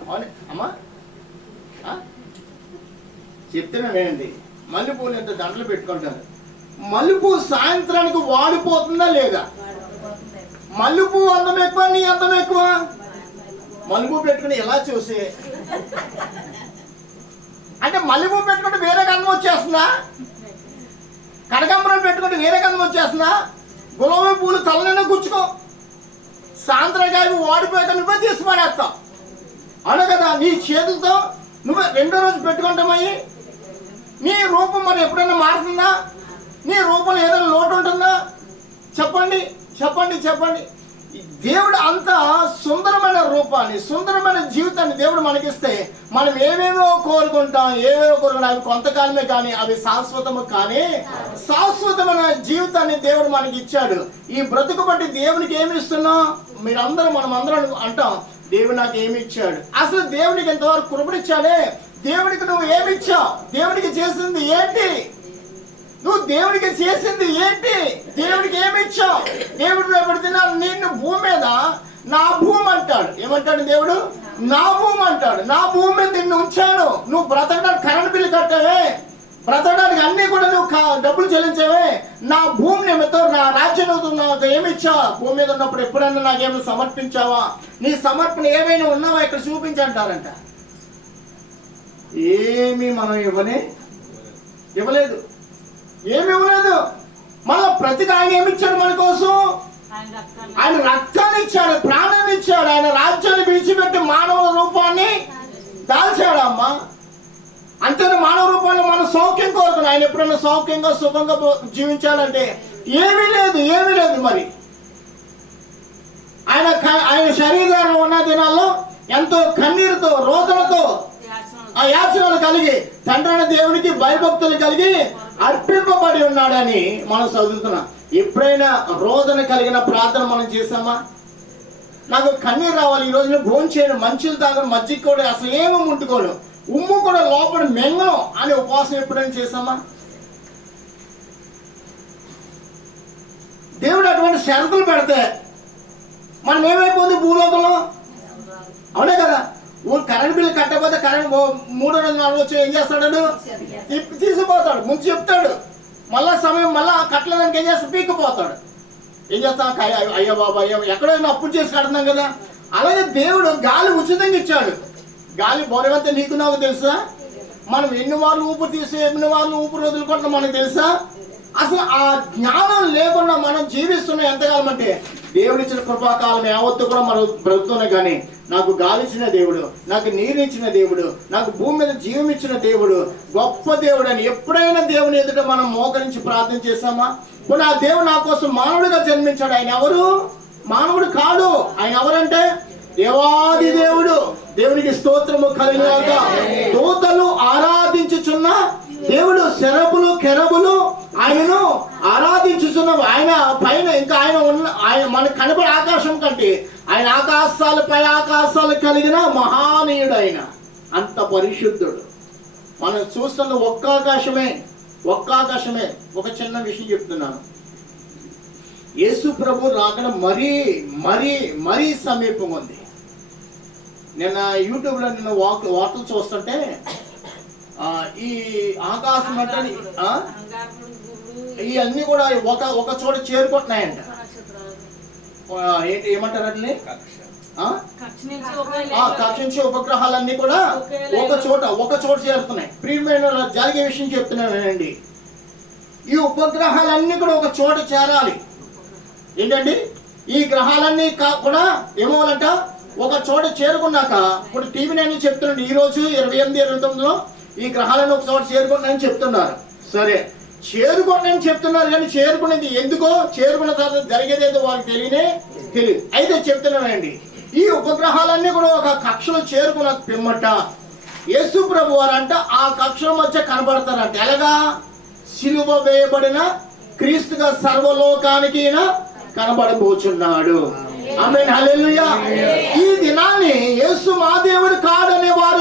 అవును అమ్మా? చెప్తున్నానండి, మల్లెపూలు ఎంత దండలు పెట్టుకుంటారు. మల్లెపూ సాయంత్రానికి వాడిపోతుందా లేదా? మల్లెపూ అందం ఎక్కువ, నీ అందం ఎక్కువ? మల్లెపూ పెట్టుకుని ఎలా చూసి అంటే మల్లెపూ పెట్టుకుంటే వేరే గంధం వచ్చేస్తుందా? కనకాంబరం పెట్టుకుంటే వేరే గంధం వచ్చేస్తుందా? గులాబీ పూలు తలనైనా గుచ్చుకో, సాయంత్రం వాడిపోయాక నువ్వే తీసి పడేస్తావు. అవును కదా? నీ చేతులతో నువ్వు రెండో రోజు పెట్టుకుంటామయ్యి. నీ రూపం మరి ఎప్పుడైనా మారుతుందా? నీ రూపంలో ఏదైనా లోటు ఉంటుందా? చెప్పండి చెప్పండి చెప్పండి. దేవుడు అంత సుందరమైన రూపాన్ని, సుందరమైన జీవితాన్ని దేవుడు మనకిస్తే మనం ఏవేవో కోరుకుంటాం, అవి కొంతకాలమే, కానీ అవి శాశ్వతము కానీ శాశ్వతమైన జీవితాన్ని దేవుడు మనకి ఇచ్చాడు. ఈ బ్రతుకు బట్టి దేవునికి ఏమి ఇస్తున్నాం? మనం అందరం అంటాం, దేవుడు నాకు ఏమి ఇచ్చాడు. అసలు దేవునికి ఎంతవరకు కృపనిచ్చాడే? దేవునికి నువ్వు ఏమి ఇచ్చావు? దేవునికి చేసింది ఏంటి? నువ్వు దేవుడికి చేసింది ఏంటి? దేవుడికి ఏమి ఇచ్చావు? దేవుడు రేపడుతున్నా నిన్ను భూమి మీద నా భూమి అంటాడు. ఏమంటాడు దేవుడు? నా భూమి అంటాడు. నా భూమి మీద నిన్ను ఉంచాను. నువ్వు బ్రతకడానికి కరెంట్ బిల్లు కట్టావే, బ్రతకడానికి అన్ని కూడా నువ్వు డబ్బులు చెల్లించావే. నా భూమి నిమిత్తం, నా రాజ్యం నాకు ఏమి ఇచ్చావా? భూమి మీద ఉన్నప్పుడు ఎప్పుడైనా నాకేమైనా సమర్పించావా? నీ సమర్పణ ఏమైనా ఉన్నావా? ఇక్కడ చూపించంటారంట. ఏమీ మనం ఇవ్వలేదు, ఏమి ఇవ్వలేదు. మళ్ళా ప్రతిగా ఆయన ఏమిచ్చాడు మన కోసం? ఆయన రక్తాన్ని ఇచ్చాడు, ప్రాణాన్ని ఇచ్చాడు. ఆయన రాజ్యాన్ని విడిచిపెట్టి మానవ రూపాన్ని దాల్చాడు అమ్మా. అంతేనా? మానవ రూపాన్ని మనం సౌఖ్యం కోరుతున్నాం. ఆయన ఎప్పుడైనా సౌఖ్యంగా సుఖంగా జీవించాలంటే ఏమీ లేదు. మరి ఆయన శరీరంలో ఉన్న దినాల్లో ఎంతో కన్నీరుతో, రోదనతో, ఆ యాచనలు కలిగి, తండ్రి దేవునికి భయభక్తులు కలిగి అర్పింపబడి ఉన్నాడని మనం చదువుతున్నాం. ఎప్పుడైనా రోదన కలిగిన ప్రార్థన మనం చేసామా? నాకు కన్నీరు రావాలి, ఈ రోజున భోజనం చేయను, మంచులు తాగను, మజ్జిగ కూడా అసలు ఏమో ముట్టుకోను, ఉమ్ము కూడా లోపల మెంగను అని ఉపవాసం ఎప్పుడైనా చేసామా? దేవుడు అటువంటి షరతులు పెడితే మనం ఏమైపోతుంది భూలోకంలో? అవునే కదా. కరెంట్ బిల్లు కట్టకపోతే కరెంట్ 3 రోజులు 4 వచ్చి ఏం చేస్తాడు? తీసిపోతాడు. ముందు చెప్తాడు, మళ్ళా సమయం మళ్ళా కట్టలేదానికి ఏం చేస్తాడు? పీక్కిపోతాడు. ఏం చేస్తాం? అయ్యో బాబా, ఎక్కడో అప్పులు చేసి కడుతున్నాం కదా. అలాగే దేవుడు గాలి ఉచితంగా ఇచ్చాడు. గాలి బొరవంతే నీకు నాకు తెలుసా? మనం ఎన్ని వాళ్ళు ఊపిరి తీసి ఎన్ని వాళ్ళు ఊపిరి వదులుకుంటున్నాం మనకు తెలుసా? అసలు ఆ జ్ఞానం లేకుండా మనం జీవిస్తున్నాం ఎంతకాలం అంటే దేవుడిచ్చిన కృపాకాలం యావత్తు కూడా మనం బ్రతుకుతున్నాం. కానీ నాకు గాలి ఇచ్చిన దేవుడు, నాకు నీరునిచ్చిన దేవుడు, నాకు భూమి మీద జీవం ఇచ్చిన దేవుడు గొప్ప దేవుడు అని ఎప్పుడైనా దేవుని ఎదుట మనం మోకరించి ప్రార్థన చేశామా? పోనీ ఆ దేవుడు నా కోసం మానవుడిగా జన్మించాడు. ఆయన ఎవరు? మానవుడు కాడు. ఆయన ఎవరంటే దేవాది దేవుడు. దేవునికి స్తోత్రము కలిగాక. దూతలు ఆరాధించుచున్న దేవుడు, శరబులు కెరబులు ఆయనను ఆరాధించుచున్నావు. ఆయన పైన ఇంకా ఆయన మనకు కనబడే ఆకాశం కంటే ఆయన ఆకాశాలు పై ఆకాశాలు కలిగిన మహానీయుడు. ఆయన అంత పరిశుద్ధుడు. మనం చూస్తున్న ఒక్క ఆకాశమే. ఒక చిన్న విషయం చెప్తున్నాను. యేసు ప్రభు రాకడ మరీ మరీ మరీ సమీపం ఉంది. నిన్న యూట్యూబ్లో నిన్న వార్తలు చూస్తుంటే ఈ ఆకాశం అంటే ఇవన్నీ కూడా ఒక చోట చేరుకుంటున్నాయంట. ఏమంటారు అట్లే? కక్ష నుంచి ఉపగ్రహాలన్నీ కూడా ఒక చోట చేరుతున్నాయి. ప్రియమైన జరిగే విషయం చెప్తున్నానండి. ఈ ఉపగ్రహాలన్నీ కూడా ఒక చోట చేరాలి. ఏంటండి? ఈ గ్రహాలన్నీ కూడా ఏమవ్వాలంట? ఒక చోట చేరుకున్నాక, ఇప్పుడు టీవీ నేను చెప్తున్నాను, ఈ రోజు 28, 29లో ఈ గ్రహాలను ఒక చోట చేరుకున్నాయని చెప్తున్నారు. సరే, చేరుకోండి చెప్తున్నారు, కానీ చేరుకునేది ఎందుకో, చేరుకున్న తర్వాత జరిగేదేదో వాళ్ళకి తెలియదు. అయితే చెప్తున్నానండి, ఈ ఉపగ్రహాలన్నీ కూడా ఒక కక్షలో చేరుకున్న పిమ్మట యేసు ప్రభు వారంట ఆ కక్షల మధ్య కనబడతారంట. ఎలాగా? సిలువ వేయబడిన క్రీస్తుగా సర్వలోకానికి కనబడబోచున్నాడు. ఆమేన్, హల్లెలూయా. ఈ దినాన్ని యేసు మా దేవుడు కాదనే వారు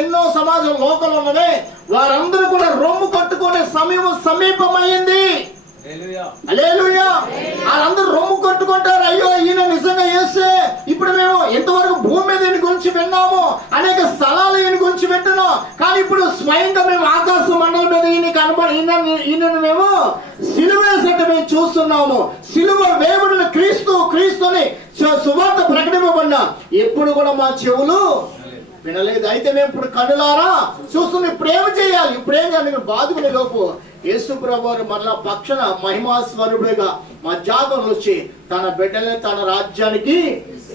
ఎన్నో సమాజం లోకలు ఉన్నవే, వారందరూ కూడా రొమ్ము కట్టుకునే సమయం సమీపమైంది. హల్లెలూయా. వాళ్ళందరూ రొమ్ము కట్టుకుంటారు. అయ్యో, ఈయన నిజంగా చేస్తే ఇప్పుడు మేము ఇంతవరకు భూమి మీద ఈయన గురించి విన్నాము, అనేక స్థలాలు ఈయన గురించి వింటున్నాం, కానీ ఇప్పుడు స్వయంగా మేము ఆకాశ మండలం మీద ఈయనను మేము సిలువ వేసేట మేము చూస్తున్నాము. సిలువ వేయబడిన క్రీస్తుని సువార్త ప్రకటింపబడినా ఎప్పుడు కూడా మా చెవులు వినలేదు. అయితే మేము ఇప్పుడు కన్నులారా చూస్తున్నాం. ఇప్పుడు ఏం చేయాలి? బాధకునే లోపు యేసు ప్రభువారు మరలా పక్షన మహిమాస్వరుడుగా మా జాగంలో వచ్చి తన బిడ్డల్ని తన రాజ్యానికి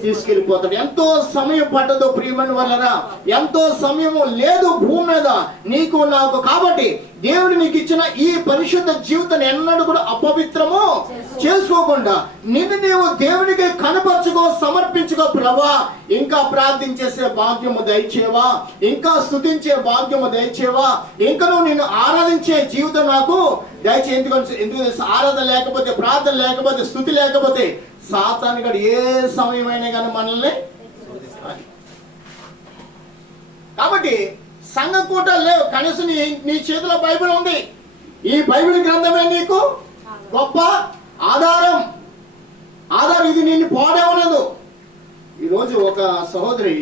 తీసుకెళ్ళిపోతాడు. ఎంతో సమయం పట్టదు ప్రియమైన వాళ్ళరా, ఎంతో సమయం లేదు భూమి మీద నీకు నాకు. కాబట్టి దేవుడు నీకు ఇచ్చిన ఈ పరిశుద్ధ జీవితాన్ని ఎన్నడూ కూడా అపవిత్రము చేసుకోకుండా నిన్ను నీవు దేవునికి కనపరచుకో, సమర్పించుకో. ప్రభా ఇంకా ప్రార్థించేసే భాగ్యము దయచేవా, ఇంకా స్తుతించే భాగ్యము దయచేవా, ఇంకా నువ్వు నిన్ను ఆరాధించే జీవితం నాకు దయచే. ఎందుకు ఆరాధన లేకపోతే, ప్రార్థన లేకపోతే, స్తుతి లేకపోతే సాతాను గడు ఏ సమయమైనా కానీ మనల్ని. కాబట్టి సంఘ కూటాలు లేవు, కనీసం నీ చేతిలో బైబిల్ ఉంది. ఈ బైబిల్ గ్రంథమే నీకు గొప్ప ఆధారం. ఇది నిన్ను పాడేవనదు. ఈరోజు ఒక సహోదరి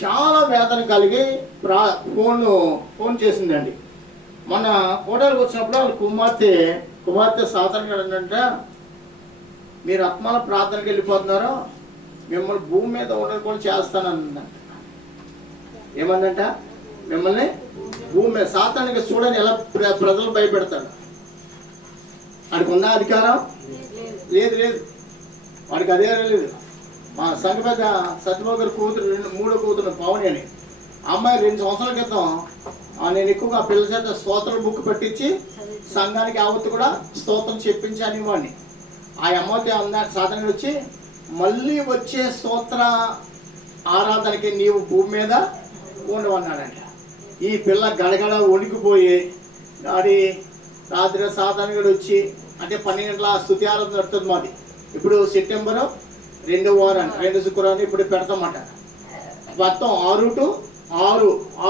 చాలా వేదన కలిగి ఫోన్ చేసిందండి. మన కోటలకు వచ్చినప్పుడు వాళ్ళ కుమార్తె సాతాను గడంట, మీరు ఆత్మల ప్రార్థనకి వెళ్ళిపోతున్నారో మిమ్మల్ని భూమి మీద ఉండకుండా చేస్తానంట. ఏమందంట? మిమ్మల్ని భూమి మీద సాతానికి చూడని ఎలా ప్రజలు భయపెడతాడు. వాడికి ఉందా అధికారం? లేదు. వాడికి అదే లేదు. మా సంఘ పెద్ద సత్యబాబు గారి కూతురు, 3వ కూతురు పవని అని అమ్మాయి 2 సంవత్సరాల క్రితం నేను ఎక్కువగా పిల్లల చేత స్తోత్రం బుక్ పెట్టించి సంఘానికి యావత్తు కూడా స్తోత్రం చెప్పించాను వాడిని. ఆ అమ్మాయి సాధనకి వచ్చి మళ్ళీ వచ్చే స్తోత్ర ఆరాధనకి నీవు భూమి మీద ఉండవన్నాడంట. ఈ పిల్ల గడగడ వణికిపోయి డాడీ రాత్రి సాధనకి వచ్చి, అంటే 12 గంటల స్తుతి ఆరాధన నడుతుంది మాది. ఇప్పుడు సెప్టెంబరు 2వ వారం 2 శుక్రవారం ఇప్పుడు పెడతామట. మొత్తం 6 to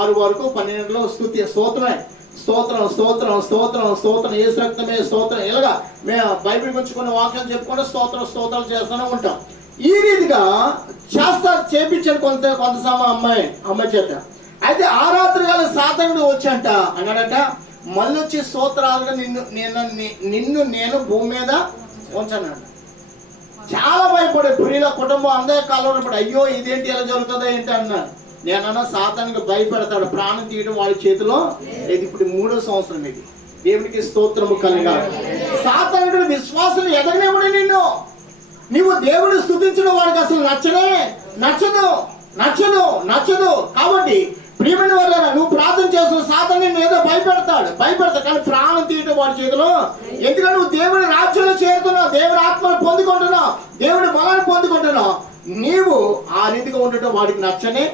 6 వరకు 12 గంటల స్తోత్రం యేసు రక్తమే స్తోత్రం. ఇలాగా మేము బైబిల్ గురించి కొన్ని వాక్యాలు చెప్పుకుంటే స్తోత్రాలు చేస్తూనే ఉంటాం. ఈ రీతిగా చేపించాడు కొంత సమయం అమ్మాయి చేత. అయితే ఆ రాత్రి కాల సాతానుడు వచ్చంట అన్నాడంట, మళ్ళీ వచ్చి స్తోత్రాలుగా నిన్ను నేను భూమి మీద ఉంచానంట. చాలా భయపడే ప్రియుల కుటుంబం అందరి కాలంలో అయ్యో ఇదేంటి ఎలా జరుగుతుందో ఏంటి అన్నారు. నేనన్నా సాతానికి భయపెడతాడు, ప్రాణం తీయడం వాడి చేతిలో. ఇది ఇప్పుడు 3వ సంవత్సరం. ఇది దేవునికి స్తోత్రము కలగాలి. సాతానుడు విశ్వాసం ఎదగనేమని నీవు దేవుడు స్తుతించడం వాడికి అసలు నచ్చదు. కాబట్టి ప్రియమైన వాళ్ళ నువ్వు ప్రార్థన చేస్తున్న సాతాను నిన్ను ఏదో భయపెడతాడు, కానీ ప్రాణం తీయటం వాడి చేతిలో. ఎందుకంటే నువ్వు దేవుడి రాజ్యంలో చేరుతున్నావు, దేవుడి ఆత్మను పొందుకుంటున్నావు, దేవుడి బలాన్ని పొందుకుంటున్నావు. నీవు ఆ రీతిగా ఉండటం వాడికి నచ్చనే.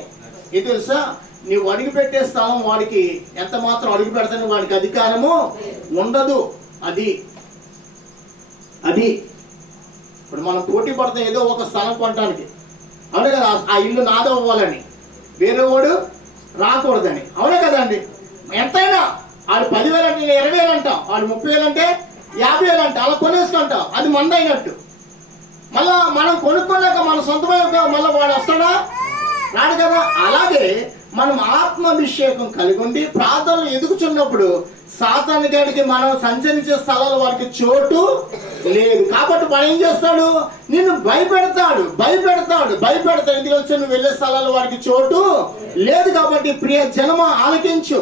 ఇది తెలుసా, నీవు అడుగు పెట్టే స్థలం వాడికి ఎంత మాత్రం అడుగు పెడతాను వాడికి అధికారము ఉండదు. అది ఇప్పుడు మనం పోటీ పడతాం ఏదో ఒక స్థలం కొనడానికి, అవునే కదా. ఆ ఇల్లు నాదో అవ్వాలని, వేరే వాడు రాకూడదని, అవునే కదండి. ఎంతైనా వాడు 10,000 అంటే 20,000 అంటాం, వాడు 30,000 అంటే 50,000 అంట, అలా కొనేసుకుంటాం. అది మందైనట్టు. మళ్ళా మనం కొనుక్కోలేక మన సొంతమైన మళ్ళీ వాడు వస్తాడా? రాడు కదా. అలాగే మనం ఆత్మాభిషేకం కలిగి ఉండి ప్రార్థనలు ఎదుగుచున్నప్పుడు సాతాను గాడికి మనం సంచరించే స్థలాలు వాడికి చోటు లేదు. కాబట్టి వాడు ఏం చేస్తాడు? నిన్ను భయపెడతాడు. ఎందుకంటే నువ్వు వెళ్ళే స్థలాలు వాడికి చోటు లేదు. కాబట్టి ప్రియ జనమ ఆలకించు.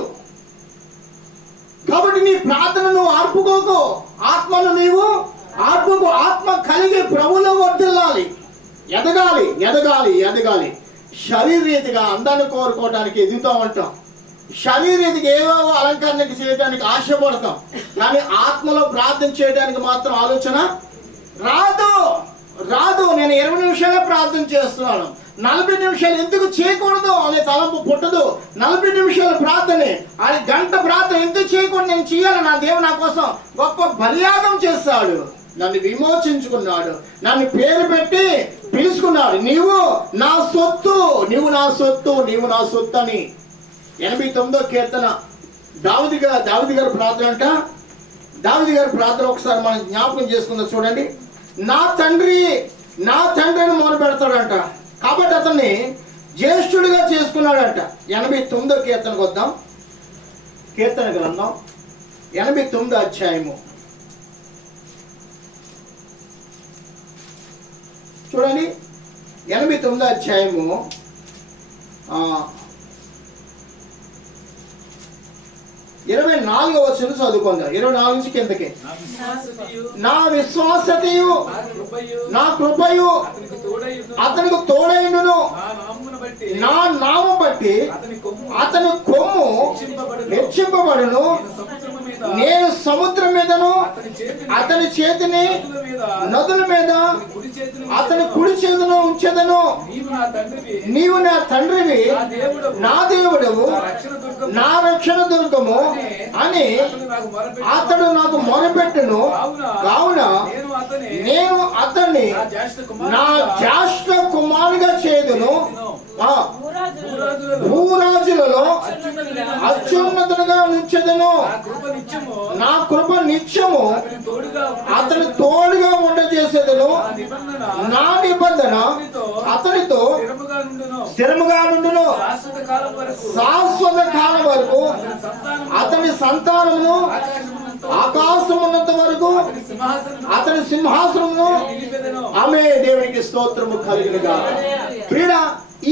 కాబట్టి నీ ప్రార్థనను ఆర్పుకోకు, ఆత్మను నీవు ఆత్మకు ఆత్మ కలిగి ప్రభువులో వర్ధిల్లాలి, ఎదగాలి. శరీరీతిగా అందాన్ని కోరుకోవడానికి ఎదుగుతూ ఉంటాం, శరీరీతిగా ఏవో అలంకరణకి చేయడానికి ఆశపడతాం, కానీ ఆత్మలో ప్రార్థన చేయడానికి మాత్రం ఆలోచన రాదు. నేను 20 నిమిషాలే ప్రార్థన చేస్తున్నాను, 40 నిమిషాలు ఎందుకు చేయకూడదు అనే తలంపు పుట్టదు. 40 నిమిషాల ప్రార్థనే, అది గంట ప్రార్థన ఎందుకు చేయకూడదు? నేను చేయాలి. నా దేవుడు నా కోసం గొప్ప బలియాగం చేస్తాడు, నన్ను విమోచించుకున్నాడు, నన్ను పేరు పెట్టి పిలుచుకున్నాడు. నీవు నా సొత్తు అని 89వ కీర్తన దావీదు గారి ప్రార్థన అంట. దావీదు గారి ప్రార్థన ఒకసారి మనం జ్ఞాపకం చేసుకుందాం. చూడండి, నా తండ్రి అని మొదలు పెడతాడంట. కాబట్టి అతన్ని జ్యేష్ఠుడిగా చేసుకున్నాడంట. 89వ కీర్తనకు వద్దాం. కీర్తన గ్రంథం 89వ అధ్యాయము చూడండి. 89వ అధ్యాయము 7 24వ వచనం చదువుకుందాం. 24 నుంచి కిందకి. నా విశ్వాసతయు నా కృపయు అతనికి తోడైండును, నా నామం బట్టి అతని కొమ్ము హెచ్చింపబడును. నేను సముద్రం మీదను అతని చేతిని నదుల మీద అతని కుడి చేతిలో ఉంచెదను. నీవు నా తండ్రివి, నా దేవుడవు, నా రక్షణ దుర్గము అని అతడు నాకు మొరపెట్టును. కావున నేను అతన్ని నా జ్యేష్ఠ కుమారుగా చేదును. భూరాజులలో అత్యున్నతుడుగా ఉంచెదను. నా కృప నిత్యము అతని తోడుగా ఉండజేసేదను. నా నిబంధన అతనితో స్థిరముగా నుండును. శాశ్వత కాలం వరకు అతని సంతానమును ఆకాశం ఉన్నంత వరకు అతని సింహాసనమును. ఆమె దేవునికి స్తోత్రము కలుగునుగా. ప్రియుడా,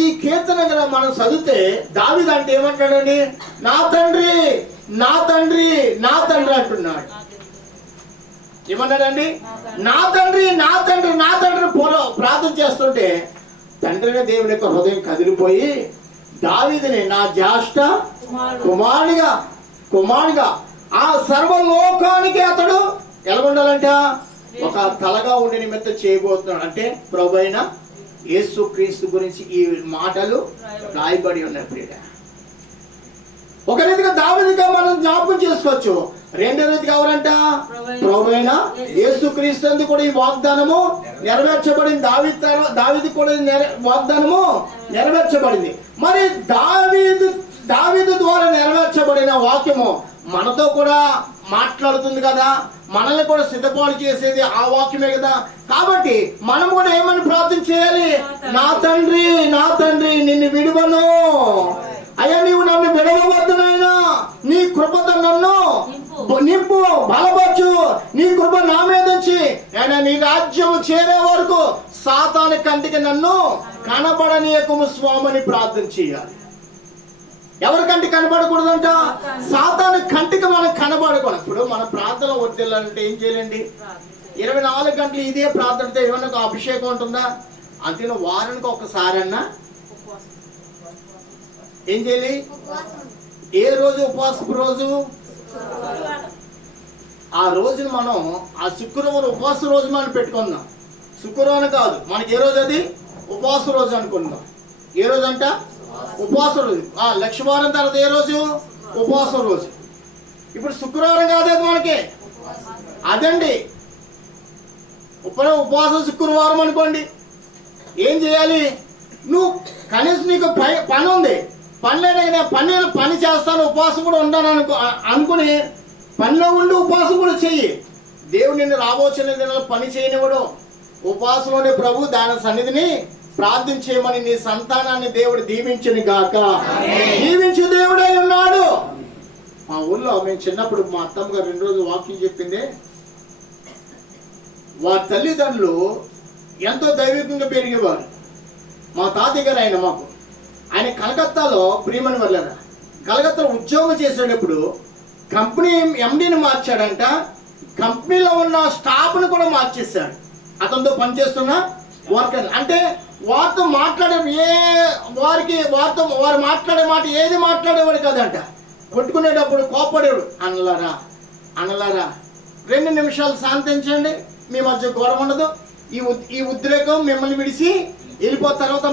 ఈ కీర్తన మనం చదివితే దావీదు అంటే ఏమంటాడండి? నా తండ్రి, నా తండ్రి, నా తండ్రి అంటున్నాడు. ఏమన్నాడండి? నా తండ్రి, నా తండ్రి, నా తండ్రి ప్రార్థన చేస్తుంటే తండ్రిని దేవుని యొక్క హృదయం కదిలిపోయి దావీదుని నా జ్యేష్ఠ కుమారుడిగా ఆ సర్వలోకానికి అతడు ఎలా ఉండాలంట? ఒక తలగా ఉండే నిమిత్తం చేయబోతున్నాడు. అంటే ప్రభువైన యేసు క్రీస్తు గురించి ఈ మాటలు రాయబడి ఉన్నాయి. ఒక రీతిగా దావీదుగా మనం జ్ఞాపకం చేసుకోవచ్చు. రెండో రీతిగా ఎవరంట? ప్రభువైన యేసు క్రీస్తు కూడా ఈ వాగ్దానము నెరవేర్చబడింది. దావీదు కూడా వాగ్దానము నెరవేర్చబడింది. మరి దావీదు ద్వారా నెరవేర్చబడిన వాక్యము మనతో కూడా మాట్లాడుతుంది కదా, మనల్ని కూడా సిద్ధపాటు చేసేది ఆ వాక్యమే కదా. కాబట్టి మనం కూడా ఏమని ప్రార్థన చేయాలి? నా తండ్రి, నా తండ్రి, నిన్ను విడువను. అయ్యా, నీవు నన్ను విడవవద్దునైనా, నీ కృపతో నన్ను నింపు, బలపరచు. నీ కృప నా మీద నుంచి నీ రాజ్యం చేరే వరకు సాతాను కంటికి నన్ను కనబడనీయకుము స్వామిని ప్రార్థన చేయాలి. ఎవరికంటే కనబడకూడదంట? సాతాను కంటికి మనం కనబడకూడదు. ఇప్పుడు మన ప్రార్థన వర్తిల్లాలంటే ఏం చేయాలండి? 24 గంటలు ఇదే ప్రార్థనతో ఏమన్నా అభిషేకం ఉంటుందా? అంతే వారానికి ఒకసారన్నా ఏం చేయాలి? ఏ రోజు ఉపవాసపు రోజు? ఆ రోజును మనం ఆ శుక్రవారం ఉపవాస రోజు మనం పెట్టుకుందాం. శుక్రవారం కాదు, మనకి ఏ రోజు అది? ఉపవాస రోజు అనుకుందాం. ఏ రోజు అంట? ఉపవాస రోజు. లక్షవారం తర్వాత ఏ రోజు? ఉపవాసం రోజు. ఇప్పుడు శుక్రవారం కాదు అది మనకి, అదండి ఉపవాసం శుక్రవారం అనుకోండి. ఏం చేయాలి? నువ్వు కనీసం నీకు పని ఉంది, పని లేదైనా పని చేస్తాను, ఉపవాసం కూడా ఉంటాను అనుకుని పనిలో ఉండి ఉపవాసం కూడా చెయ్యి. దేవుడు నిన్ను రాబోచిన దినాల్లో పని చేయనివ్వడు. ఉపవాసంలోనే ప్రభు దాని సన్నిధిని ప్రార్థించేయమని నీ సంతానాన్ని దేవుడు దీవించును గాక. దీవించు దేవుడై ఉన్నాడు. మా ఊళ్ళో మేము చిన్నప్పుడు మా అత్తమ్మ గారు 2 రోజులు వాకింగ్ చెప్పింది. వారి తల్లిదండ్రులు ఎంతో దైవికంగా పెరిగేవారు. మా తాతయ్య గారు ఆయన కలకత్తాలో ప్రియమని వెళ్ళారు. కలకత్తాలో ఉద్యోగం చేసేటప్పుడు కంపెనీ ఎండీని మార్చాడంట. కంపెనీలో ఉన్న స్టాఫ్ను కూడా మార్చేశాడు. అతనితో పనిచేస్తున్న వర్కర్. అంటే వారితో మాట్లాడే వారు మాట్లాడే మాట ఏది మాట్లాడేవాడు కదంట. కొట్టుకునేటప్పుడు కోపడేవాడు. అనలారా 2 నిమిషాలు శాంతించండి, మీ మధ్య గొడవ ఉండదు. ఈ ఉద్రేకం మిమ్మల్ని విడిచి వెళ్ళిపోయిన తర్వాత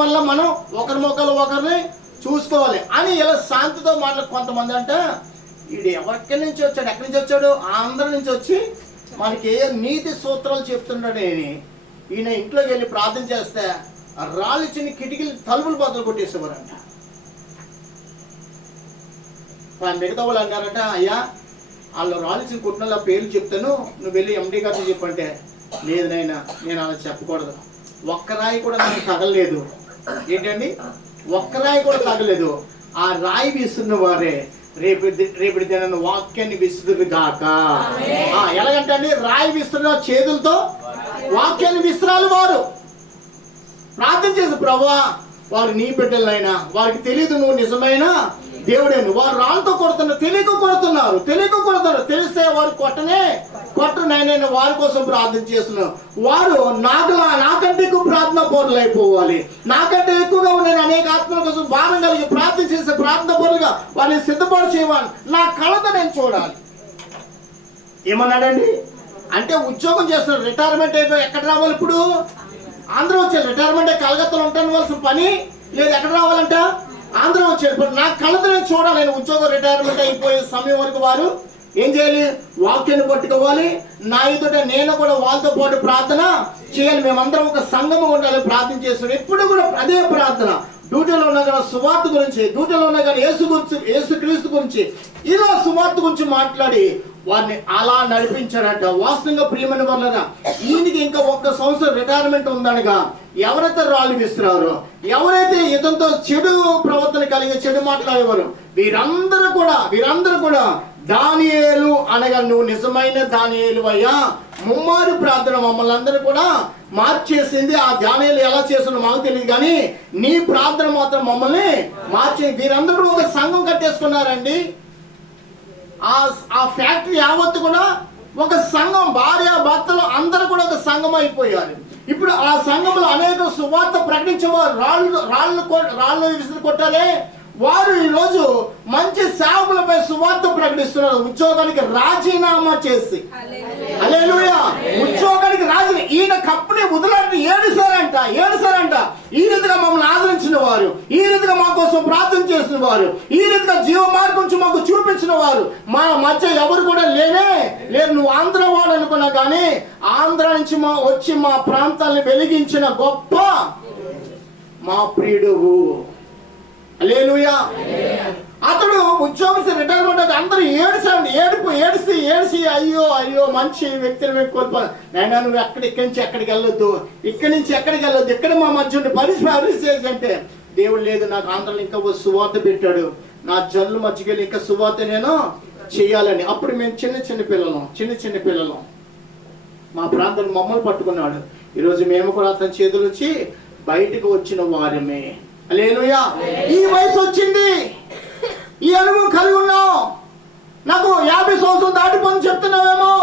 మళ్ళీ మనం ఒకరి మొక్కలు ఒకరిని చూసుకోవాలి అని ఇలా శాంతితో మాట్లాడు. కొంతమంది అంట వీడు ఎక్కడి నుంచి వచ్చాడు, ఎక్కడి నుంచి వచ్చాడు? ఆంధ్ర నుంచి వచ్చి మనకి నీతి సూత్రాలు చెప్తున్నాడు. ఈయన ఇంట్లోకి వెళ్ళి ప్రార్థన చేస్తే రాళ్ళు చిన్న కిటికీలు తలుపులు బద్దలు కొట్టేసేవారంట. మిగతా వాళ్ళు అన్నారట, అయ్యా వాళ్ళు రాళ్ళు చిన్న కుట్టిన పేర్లు చెప్తాను, నువ్వు వెళ్ళి ఎండీ గారితో చెప్పంటే, లేదు నైనా నేను అలా చెప్పకూడదు. ఒక్క రాయి కూడా నాకు తగలేదు. ఏంటండి? ఒక్క రాయి కూడా తగలేదు. ఆ రాయి విస్తున్న వారే రేపటి దిన వాక్యాన్ని విసురు గాక. ఎలాగంటే అండి, రాయి విస్తున్న చేతులతో వాక్యాన్ని విసిరాలి. వారు ప్రార్థన చేసి, ప్రభువా వారు నీ బిడ్డలైనా, వారికి తెలియదు నువ్వు నిజమైన దేవుడేను. వారు రాళ్ళతో కొడుతున్నారు, తెలియక కొడుతున్నారు. తెలిస్తే వారు కొట్టరు. నేను వారి కోసం ప్రార్థన చేస్తున్నాను. వారు నాకంటే ఎక్కువ ప్రార్థన పరులు అయిపోవాలి. నాకంటే ఎక్కువగా నేను అనేక ఆత్మల కోసం భారం కలిగి ప్రార్థన చేసే ప్రార్థన పరులుగా వారిని సిద్ధపరిచేవాడిని. నా కళ్ళతో నేను చూడాలి. ఏమన్నాడండి? అంటే ఉద్యోగం చేస్తున్నారు, రిటైర్మెంట్ అయిపోయి ఎక్కడ రావాలి? ఇప్పుడు ఆంధ్ర వచ్చారు. రిటైర్మెంట్ కలకత్తాలో ఉంటాను పని లేదు. ఎక్కడ రావాలంట? ఆంధ్ర వచ్చారు. ఇప్పుడు నా కళ్ళతో నేను చూడాలి. నేను ఉద్యోగం రిటైర్మెంట్ అయిపోయే సమయం వరకు వారు ఏం చేయాలి? వాక్యాన్ని పట్టుకోవాలి. నా ఎదుట నేను కూడా వాళ్ళతో పాటు ప్రార్థన చేయాలి. మేమందరం ఒక సంఘము ఉండాలి. ప్రార్థన చేస్తున్నాం. ఎప్పుడు కూడా అదే ప్రార్థన. డ్యూటీలో ఉన్న కానీ సువార్త గురించి, డ్యూటీలో ఉన్న కానీ యేసుక్రీస్తు గురించి, ఇలా సువార్త గురించి మాట్లాడి వారిని అలా నడిపించారంట. వాస్తవంగా ప్రియమైన వాళ్ళరా, ఈయనకి ఇంకా 1 సంవత్సరం రిటైర్మెంట్ ఉందనగా ఎవరైతే రాళ్ళు విసిరారో, ఎవరైతే ఇతనితో చెడు ప్రవర్తన కలిగి చెడు మాట్లాడేవారు, వీరందరూ కూడా దానియేలు అనగా నువ్వు నిజమైన దానియేలు అయ్యా, ముమ్మారు ప్రార్థన మమ్మల్ని అందరూ కూడా మార్చేసింది. ఆ దానియేలు ఎలా చేస్తున్నా మాకు తెలియదు, కానీ నీ ప్రార్థన మాత్రం మమ్మల్ని మార్చేది. వీరందరూ ఒక సంఘం కట్టేసుకున్నారండి. ఆ ఫ్యాక్టరీ యావత్తు కూడా ఒక సంఘం, భార్య భర్తలు అందరూ కూడా ఒక సంఘం అయిపోయారు. ఇప్పుడు ఆ సంఘంలో అనేక సువార్త ప్రకటించేవారు రాళ్ళు విసిరి కొట్టారే, వారు ఈరోజు మంచి సేవకులపై సువార్త ప్రకటిస్తున్నారు. ఉద్యోగానికి రాజీనామా చేసి, హల్లెలూయా, ఉద్యోగానికి ఈయన కంపెనీ వదలంటే ఏడుసారంట. ఈ రీతిగా మమ్మల్ని ఆదరించిన వారు, ఈ రీతిగా మా కోసం ప్రార్థన చేసిన వారు, ఈ రీతిగా జీవ మార్గం నుంచి మాకు చూపించిన వారు మా మధ్య ఎవరు కూడా లేరు. నువ్వు ఆంధ్ర వాడు అనుకున్నా, కానీ ఆంధ్ర నుంచి వచ్చి మా ప్రాంతాన్ని వెలిగించిన గొప్ప మా ప్రియుడువు. హల్లెలూయా. అతడు ఉద్యోగం రిటైర్మెంట్ అందరూ ఏడిసి అయ్యో మంచి వ్యక్తిని కోల్పోయి, నైనా నువ్వు ఇక్కడి నుంచి ఎక్కడికి వెళ్ళొద్దు, ఇక్కడ మా మధ్య ఉండి పరిస్థితి అంటే, దేవుడు లేదు, నాకు ఆంధ్రలో ఇంకా సువార్త పెట్టాడు, నా జన్లు మధ్యకెళ్ళి ఇంకా సువార్త నేను చేయాలని. అప్పుడు మేము చిన్న పిల్లలం మా ప్రాంతంలో మమ్మల్ని పట్టుకున్నాడు. ఈరోజు మేము కూడా అతని చేతుల నుంచి బయటకు వచ్చిన వారమే. హల్లెలూయా. ఈ వయసు వచ్చింది, ఈ అనుభవం కలిగి ఉన్నావు. నాకు 50 సంవత్సరాలు దాటిపోని చెప్తున్నావేమో,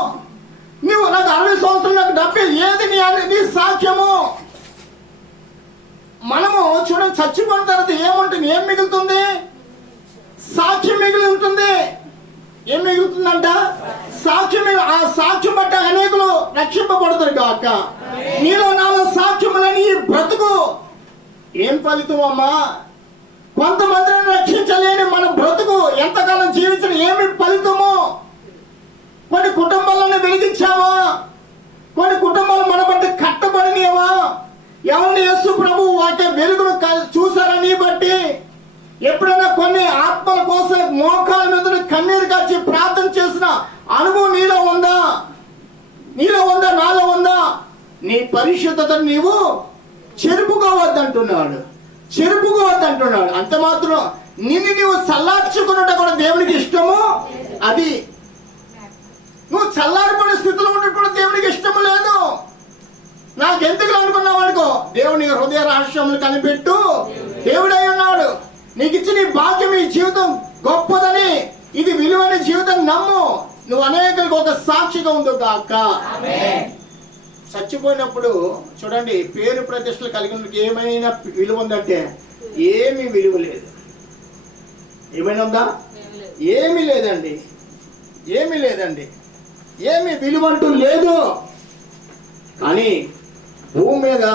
నువ్వు నాకు 60 సంవత్సరాలు, నాకు 70, ఏది నీ సాక్ష్యము? మనము చూడండి, చచ్చిపోయిన తర్వాత ఏముంటుంది? ఏం మిగులుతుంది? సాక్ష్యం మిగిలి ఉంటుంది. ఏం మిగులుతుందంట? సాక్ష్యం. ఆ సాక్ష్యం బట్టి అనేకులు రక్షింపబడతారు కాక. నీలో నాలో సాక్ష్యములని ఈ బ్రతుకు ఏం ఫలితం అమ్మా? కొంతమందిని రక్షించలేని మన బ్రతుకు ఎంతకాలం జీవించిన ఏమి ఫలితము? కొన్ని కుటుంబాలను వెలిగించావా? కొన్ని కుటుంబాలు మన బట్టి కట్టబడినవా? ఎవరిని యేసు ప్రభు వాటి వెలుగును చూసారని బట్టి ఎప్పుడైనా కొన్ని ఆత్మల కోసం మోకాల మీద కన్నీరు కాచి ప్రార్థన చేసిన అనుభవం నీలో ఉందా? నాలో ఉందా? నీ పరిశుద్ధతను నీవు చెరుపుకోవద్దంటున్నాడు. అంత మాత్రం నిన్ను నీవు చల్లార్చుకున్నట్టు కూడా దేవునికి ఇష్టము. అది నువ్వు చల్లారిపోయిన స్థితిలో ఉండటం కూడా దేవునికి ఇష్టము లేదు. నాకెందుకు అనుకున్నావు అనుకో, దేవుని హృదయ రహస్యములు కనిపెట్టు. దేవుడై ఉన్నాడు. నీకు ఇచ్చిన ఈ భాగ్యం, ఈ జీవితం గొప్పదని, ఇది విలువైన జీవితం నమ్ము. నువ్వు అనేకలకు ఒక సాక్షిగా ఉందో కాక. చచ్చిపోయినప్పుడు చూడండి, పేరు ప్రతిష్టలు కలిగిన ఏమైనా విలువ ఉందంటే ఏమీ విలువ లేదు. ఏమైనా ఉందా? ఏమీ లేదండి. ఏమీ విలువ అంటూ లేదు. కానీ భూమి మీద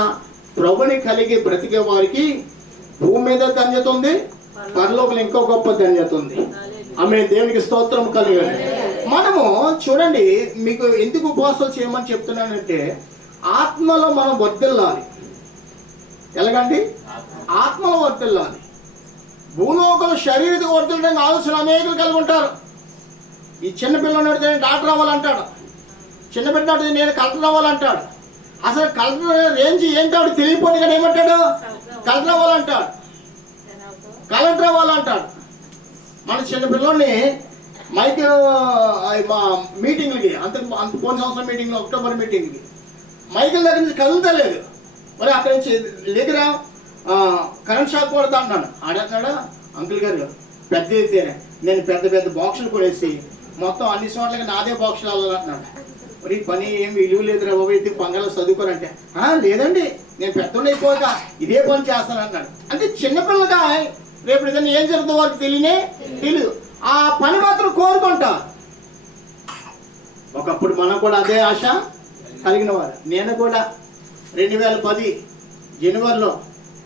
ప్రభుని కలిగి బ్రతికే వారికి భూమి మీద ధన్యత ఉంది, పరలోకంలో ఇంకో గొప్ప ధన్యత ఉంది. ఆమె దేవునికి స్తోత్రం కలిగాడు. మనము చూడండి, మీకు ఎందుకు ఉపవాసాలు చేయమని చెప్తున్నానంటే, ఆత్మలో మనం వర్ధిల్లాలి. ఎలాగండి? ఆత్మలో వర్ధిల్లాలి. భూలోకంలో శారీరక వర్ధిల్లడానికి ఆలోచన అనేకలు కలిగి ఉంటారు. ఈ చిన్నపిల్లలు అడిగితే డాక్టర్ అవ్వాలంటాడు, చిన్న బిడ్డ అడిగితే నేను కలెక్టర్ అవ్వాలంటాడు. అసలు కలెక్టర్ రేంజ్ ఏంటో తెలియపోయి కానీ ఏమంటాడు? కలెక్టర్ అవ్వాలంటాడు. మన చిన్న పిల్లల్ని మైక్ మా మీటింగ్లకి పోయిన సంవత్సరం మీటింగ్లో, అక్టోబర్ మీటింగ్కి మైకిల్ దగ్గర నుంచి కదులుతలేదు. మరి అక్కడి నుంచి దగ్గర కరెంట్ షాక్ కొడతా అన్నాడు. ఆడేస్తున్నాడా? అంకుల్ గారు పెద్ద అయితేనే నేను పెద్ద పెద్ద బాక్సులు కొనేసి మొత్తం అన్ని చోట్లకి నాదే బాక్సులు వెళ్ళాలంటున్నాడు. మరి పని ఏం విలువ లేదు రా బాబు, అయితే పంగలో చదువుకోరంటే లేదండి నేను పెద్దోడు అయిపోక ఇదే పని చేస్తాను అన్నాడు. అంటే చిన్నపిల్లగా రేపు ఏదైనా ఏం జరుగుతుందో వారికి తెలియదు, ఆ పని మాత్రం కోరుకుంటా. ఒకప్పుడు మనం కూడా అదే ఆశ కలిగిన వారు. నేను కూడా 2010 జనవరిలో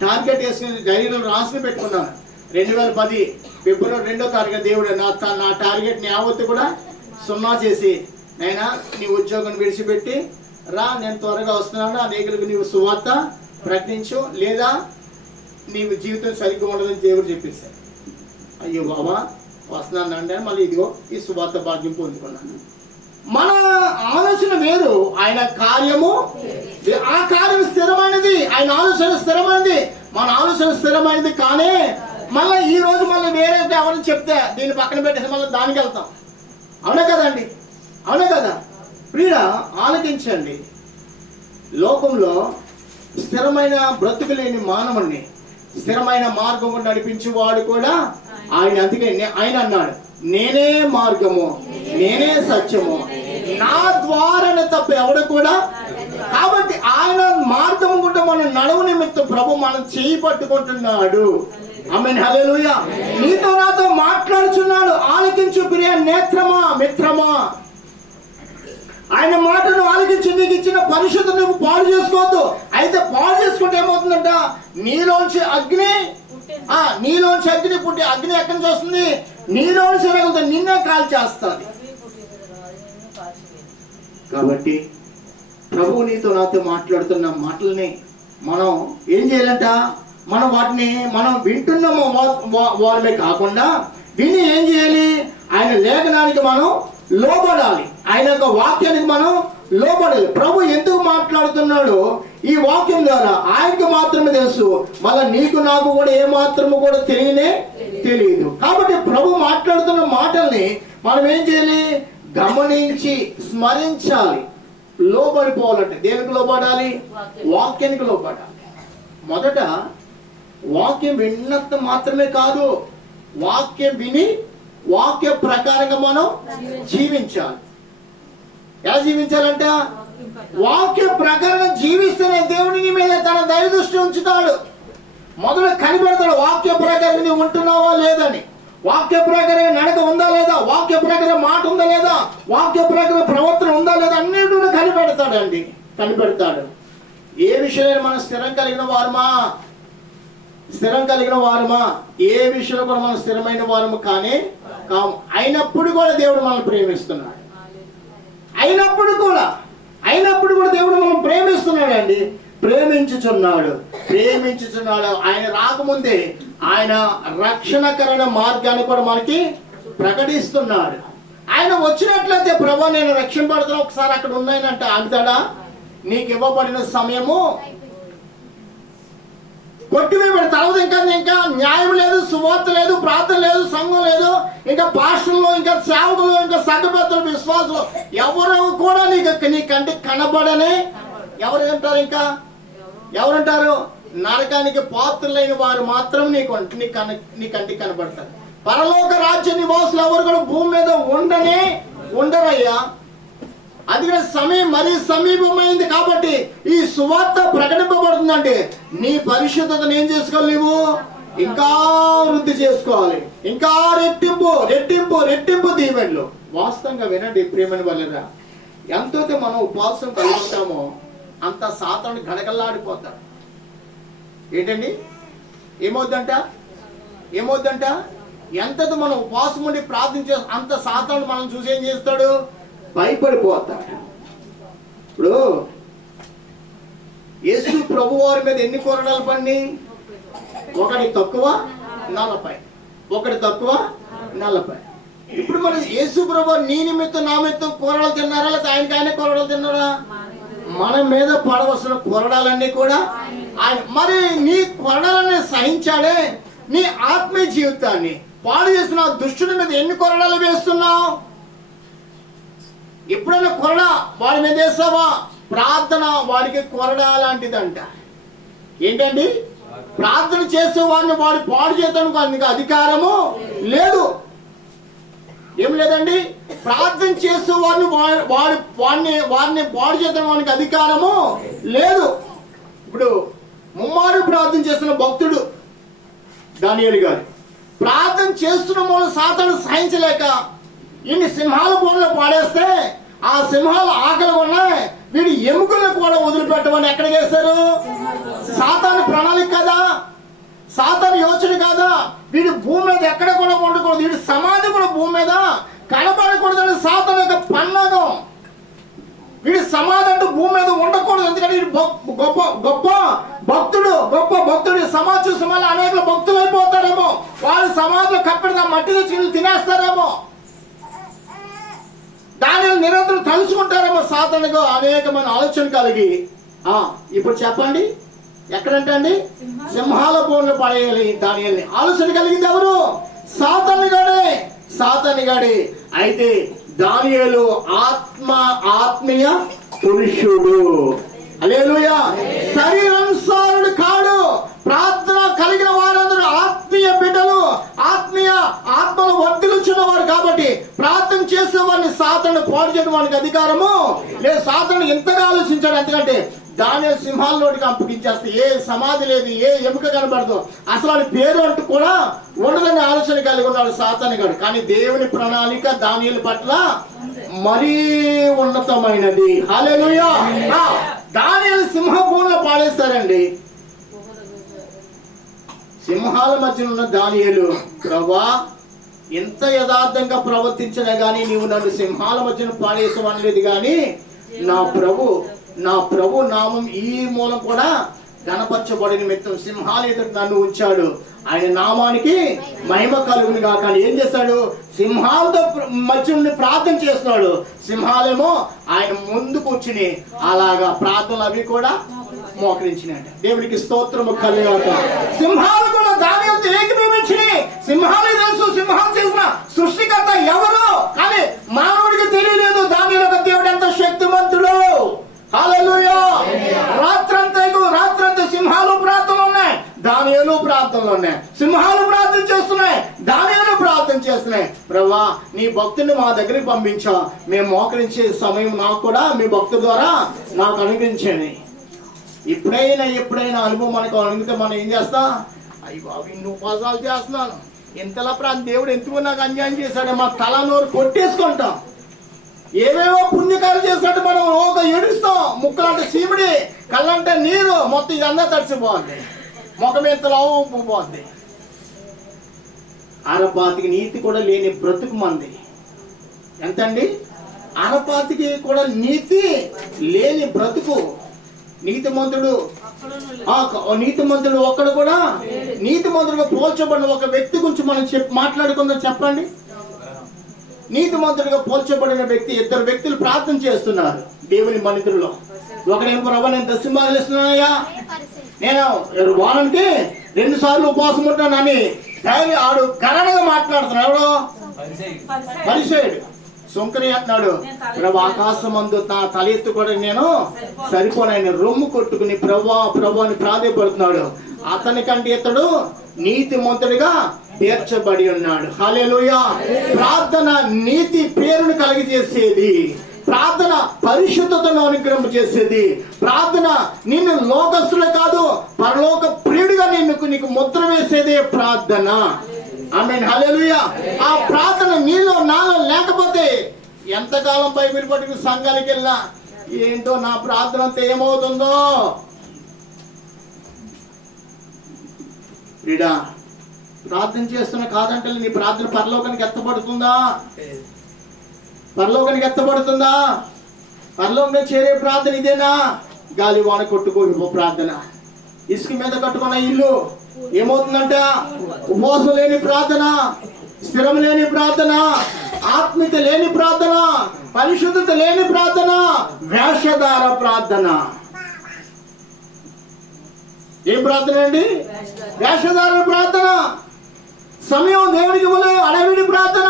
టార్గెట్ వేసుకుని డైరీలో రాసుకుని పెట్టుకున్నాను. 2010 ఫిబ్రవరి 2వ తారీఖు దేవుడు నా టార్గెట్ని యావత్తు కూడా 0 చేసి, నైనా నీ ఉద్యోగం విడిచిపెట్టి రా, నేను త్వరగా వస్తున్నాను, అనేకులకు నీవు సువార్త ప్రకటించు, లేదా నీవు జీవితం సరిగ్గా ఉండదని దేవుడు చెప్పేశాడు. అయ్యో బాబా వస్తున్నాను అంటే మళ్ళీ ఇదిగో ఈ సువార్త భాగ్యం పొందుకున్నాను. మన ఆలోచన వేరు, ఆయన కార్యము ఆ కార్యం స్థిరమైనది, ఆయన ఆలోచన స్థిరమైనది, మన ఆలోచన స్థిరమైనది. కానీ మళ్ళీ ఈ రోజు మళ్ళీ వేరే ఎవరైనా చెప్తే దీన్ని పక్కన పెట్టేసి మళ్ళీ దానికి వెళ్తాం. అవునా కదండి, అవునా కదా ప్రియుడా? ఆలకించండి. లోకంలో స్థిరమైన బ్రతుకు లేని మానవుణ్ణి స్థిరమైన మార్గం నడిపించి వాడు కూడా ఆయన. అందుకే ఆయన అన్నాడు, నేనే మార్గము, నేనే సత్యము, నా ద్వారానే తప్ప ఎవడు కూడా. కాబట్టి ఆయన మార్గం గుండా మనం నడవ నిమిత్తం ప్రభు మనం చేయి పట్టుకుంటున్నాడు. ఆమేన్, హల్లెలూయా. నీతో నాతో మాట్లాడుచున్నాడు. ఆలకించు ప్రియ నేత్రమా, మిత్రమా. ఆయన మాటను ఆలకించి నీకు ఇచ్చిన పరిశుద్ధ నువ్వు పాడు చేసుకోవద్దు. అయితే పాడు చేసుకుంటే ఏమవుతుందంట, నీలోంచి అగ్ని పుట్టి, అగ్ని ఎక్కడి నుంచి వస్తుంది? నీలోంచి రగులుతుంది, నిన్నే కాల్ చేస్తుంది. కాబట్టి ప్రభువు నీతో నాతో మాట్లాడుతున్న మాటల్ని మనం ఏం చేయాలంట, మనం వాటిని మనం వింటున్నాము వారమే కాకుండా విని ఏం చేయాలి, ఆయన లేఖనానికి మనం లోబడాలి, ఆయన యొక్క వాక్యానికి మనం లోబడాలి. ప్రభు ఎందుకు మాట్లాడుతున్నాడో ఈ వాక్యం ద్వారా ఆయనకు మాత్రమే తెలుసు. మళ్ళీ నీకు నాకు కూడా ఏ మాత్రము కూడా తెలియదు. కాబట్టి ప్రభు మాట్లాడుతున్న మాటల్ని మనం ఏం చేయాలి, గమనించి స్మరించాలి. లోబడిపోవాలంటే దేనికి లోబడాలి? వాక్యానికి లోబడాలి. మొదట వాక్యం విన్నట్టు మాత్రమే కాదు, వాక్యం విని వాక్య ప్రకారంగా మనం జీవించాలి. ఎలా జీవించాలంట? వాక్య ప్రకారంగా జీవిస్తేనే దేవుని మీద తన దయ దృష్టి ఉంచుతాడు. మొదలు కనిపెడతాడు వాక్య ప్రకారం నువ్వు ఉంటున్నావా లేదని, వాక్య ప్రకారం నడక ఉందా లేదా, వాక్య ప్రకారం మాట ఉందా లేదా, వాక్య ప్రకారం ప్రవర్తన ఉందా లేదా, అన్నిటిని కనిపెడతాడు. ఏ విషయంలో మనం స్థిరం కలిగిన వారమా, ఏ విషయంలో కూడా మనం స్థిరమైన వారము కానే కాము. అయినప్పుడు కూడా దేవుడు మనల్ని ప్రేమిస్తున్నాడు. అయినప్పుడు కూడా దేవుడు మనం ప్రేమిస్తున్నాడు అండి. ప్రేమించుచున్నాడు. ఆయన రాకముందే ఆయన రక్షణకరణ మార్గాన్ని కూడా మనకి ప్రకటిస్తున్నాడు. ఆయన వచ్చినట్లయితే ప్రభు నేను రక్షింపడుతున్నా, ఒకసారి అక్కడ ఉన్నాయనంట ఆగుతాడా? నీకు ఇవ్వబడిన సమయము కొట్టివేయబడి తర్వాత ఇంకా న్యాయం లేదు, సువార్త లేదు, ప్రార్థన లేదు, సంఘం లేదు, ఇంకా పాస్టర్లు, ఇంకా సేవకులు, ఇంకా సంఘ పెద్దలు, విశ్వాసులు ఎవరు కూడా నీ కంటికి కనబడనే ఎవరంటారు? నరకానికి పాత్రులైన వారు మాత్రం నీ కంటికి కనబడతారు. పరలోక రాజ్య నివాసులు ఎవరు కూడా భూమి మీద ఉండరయ్యా. అందుకని సమయం మరీ సమీపమైంది. కాబట్టి ఈ సువార్త ప్రకటింపబడుతుందంటే నీ పరిశుద్ధతను ఏం చేసుకోవాలి, నువ్వు ఇంకా వృద్ధి చేసుకోవాలి. ఇంకా రెట్టింపు దీవెనలు. వాస్తవంగా వినండి ప్రియమైన వాళ్ళరా, ఎంతైతే మనం ఉపవాసం కలుగుతామో అంత సాతాను గడగల్లాడిపోతాడు. ఏంటండి ఏమవుద్దంట ఎంతైతే మనం ఉపవాసం ఉండి ప్రార్థించే అంత సాతాను మనం చూసి ఏం చేస్తాడు, భయపడిపోతాడు. ఇప్పుడు యేసు ప్రభు వారి మీద ఎన్ని కొరడాలు పడి, ఒకటి తక్కువ 40. ఇప్పుడు మన యేసు ప్రభు నీ నిమిత్తం నా నిమిత్తం కొరడాలు తిన్నారా, లేదా ఆయనకి కొరడాలు తిన్నారా? మన మీద పడవలసిన కొరడాలన్నీ కూడా ఆయన. మరి నీ కొరడాలన్నీ సహించాడే, నీ ఆత్మీయ జీవితాన్ని పాడు చేసిన దుష్టుని మీద ఎన్ని కొరడాలు వేస్తున్నావు? ఎప్పుడైనా కొరడా వాడి మీద వేస్తావా? ప్రార్థన వాడికి కొరడా లాంటిదంట. ఏంటండి? ప్రార్థన చేసే వారిని వాడు పాడు చేయడానికి వానికి అధికారము లేదు. ఏం లేదండి, ప్రార్థన చేసే వారిని వారిని పాడు చేయడానికి వానికి అధికారము లేదు. ఇప్పుడు ముమ్మారు ప్రార్థన చేసిన భక్తుడు దానియేలు గారు ప్రార్థన చేస్తున్న మూలం సాతాను సహించలేక ఇన్ని సింహాల బోన్లో పాడేస్తే ఆ సింహాలు ఆకలి ఉన్నాయి, వీడి ఎముకలను కూడా వదిలిపెట్టమని ఎక్కడ చేశారు? సాతాను ప్రణాళిక కదా, సాతాను యోచన కాదా? వీడి భూమి మీద ఎక్కడ కూడా ఉండకూడదు, వీడి సమాధి కూడా భూమి మీద కనపడకూడదని సాతాను యొక్క పన్నాగం. వీడి సమాధి అంటూ భూమి మీద ఉండకూడదు, ఎందుకంటే వీడు గొప్ప గొప్ప భక్తుడు సమాధి చూసి మళ్ళీ అనేక భక్తులు అయిపోతారేమో, వాళ్ళ సమాధిలో కప్పెడితే మట్టిలో చీలు తినేస్తారేమో, దానిని నిరంతరం తలుచుకుంటారేమో. సాతానుగా అనేక మంది ఆలోచన కలిగి ఇప్పుడు చెప్పండి ఎక్కడంటే అండి సింహాల బోన్లు పడేయాలి దానియేలుని ఆలోచన కలిగింది ఎవరు? సాతానుగాడే. అయితే దానియేలు ఆత్మీయ పురుషుడు, హల్లెలూయా, శరీరానుసారుడు కాడు. ప్రార్థన కలిగిన వారందరూ ఆత్మీయ బిడ్డలు, ఆత్మను వర్ధిల్చున్న వారు కాబట్టి ప్రార్థన చేసే వారిని సాతాను పాడు చేయడం వానికి అధికారము లేదు. సాతాను ఎంతగా ఆలోచించాడు, ఎందుకంటే దానియేలు సింహాల నోటికి అప్పగించేస్తే ఏ సమాధి లేదు, ఏ ఎముక కనబడదు, అసలు వాడి పేరు అంటూ కూడా ఉండదని ఆలోచన కలిగి ఉన్నాడు సాతాను గాడు. కానీ దేవుని ప్రణాళిక దానియేలు పట్ల మరీ ఉన్నతమైనది. హల్లెలూయా. దానియేలు సింహభూమిలో పాడేస్తారండి. సింహాల మధ్య ఉన్న దానియేలు, ప్రభువా ఎంత యథార్థంగా ప్రవర్తించినా గానీ నీవు నన్ను సింహాల మధ్యన పాడేసమనలేదు, కానీ నా ప్రభు నామం ఈ మూలం కూడా గణపరచబడి నిమిత్తం సింహాల ఎదుట నన్ను ఉంచాడు, ఆయన నామానికి మహిమ కలుగును గాక. కానీ ఏం చేశాడు? సింహాలతో మధ్య నుండి ప్రార్థన చేస్తున్నాడు. సింహాలేమో ఆయన ముందు కూర్చుని అలాగా ప్రార్థనలు అవి కూడా మోకరించినాడు. దేవుడికి స్తోత్రము కలుగాక. సింహాలు కూడా దానియేలుతో ఏకీభవించినాయి. సింహాలే తెలుసు సింహం చేసిన సృష్టికర్త ఎవరు, కానీ మానవుడికి తెలియలేదు దానియేలు యొక్క దేవుడు ఎంత శక్తిమంతుడు. హల్లెలూయా. రాత్రంతా సింహాలు ప్రార్థనలు ఉన్నాయి, దానియేలు ప్రార్థనలు ఉన్నాయి. సింహాలు ప్రార్థన చేస్తున్నాయి, దానియేలు ప్రార్థన చేస్తున్నాయి. ప్రభువా నీ భక్తుని మా దగ్గరికి పంపించా, మేము మోకరించే సమయం నాకు కూడా మీ భక్తు ద్వారా నాకు అనుగ్రహించండి. ఎప్పుడైనా అనుభవం మనకు అడిగితే మనం ఏం చేస్తా? అయ్యి బాబు ఇన్ని ఉపవాసాలు చేస్తున్నాను, ఎంతలా దేవుడు ఎందుకు నాకు అన్యాయం చేశాడు, మా తల నోరు కొట్టేసుకుంటాం. ఏవేవో పుణ్యకాలు చేసినట్టు మనం ఒక ఏడుస్తాం. ముక్కలంటే సీమిడి, కళ్ళంటే నీరు, మొత్తం ఇదంతా తడిసిపోద్ది, ముఖం ఎంతలో పోద్ది. అరపాతికి నీతి కూడా లేని బ్రతుకు మంది. ఎంతండి? అరపాతికి కూడా నీతి లేని బ్రతుకు. నీతిమంతుడు ఒక్కడు కూడా నీతిమంతుడుగా పోల్చబడిన ఒక వ్యక్తి గురించి మనం మాట్లాడుకుందాం. చెప్పండి. నీతిమంతుడిగా పోల్చబడిన వ్యక్తి, ఇద్దరు వ్యక్తులు ప్రార్థన చేస్తున్నారు దేవుని మందిరంలో. ఒకడేమో ప్రభు నేను దశమాలు ఇస్తున్నానయ్యా, నేను వారానికి 2 సార్లు ఉపవాసం ఉంటానని ఆడు గరణగా మాట్లాడుతున్నాడు. ఎవడో పరిసయ్యుడు సొంకరి అంటున్నాడు, ప్రభు ఆకాశమందు నా తల ఎత్తు కూడా నేను సరిపోనని రొమ్ము కొట్టుకుని ప్రభు అని ప్రాధేయపడుతున్నాడు. అతనికంటే ఇతడు నీతిమంతుడిగా తీర్చబడి ఉన్నాడు. హల్లెలూయా. ప్రార్థన నీతి పేరును కలిగజేసేది, ప్రార్థన పరిశుద్ధతను అనుగ్రహం చేసేది, ప్రార్థన నిన్ను లోకస్తులే కాదు పరలోక ప్రియుడిగా నీకు ముద్ర వేసేదే ప్రార్థన. ఆమేన్. హల్లెలూయా. ఆ ప్రార్థన నీలో నాలో లేకపోతే ఎంతకాలం బైబిల్ పట్టుకుని సంఘానికి వెళ్ళినా ఏంటో నా ప్రార్థన అంతా ఏమవుతుందో. వీడా ప్రార్థన చేస్తున్నా కాదంటే నీ ప్రార్థన పరలోకానికి ఎత్తబడుతుందా? పరలోకంలో చేరే ప్రార్థన ఇదేనా? గాలి వాన కొట్టుకో ప్రార్థన, ఇసుక మీద కట్టుకున్న ఇల్లు ఏమవుతుందంట? ఉపవాసం లేని ప్రార్థన, స్థిరం లేని ప్రార్థన, ఆత్మీయత లేని ప్రార్థన, పరిశుద్ధత లేని ప్రార్థన, వేషధార ప్రార్థన. ఏం ప్రార్థన అండి? వేషధార ప్రార్థన. సమయం దేవుడికి ఇవ్వలేదు, అడవిడి ప్రార్థన.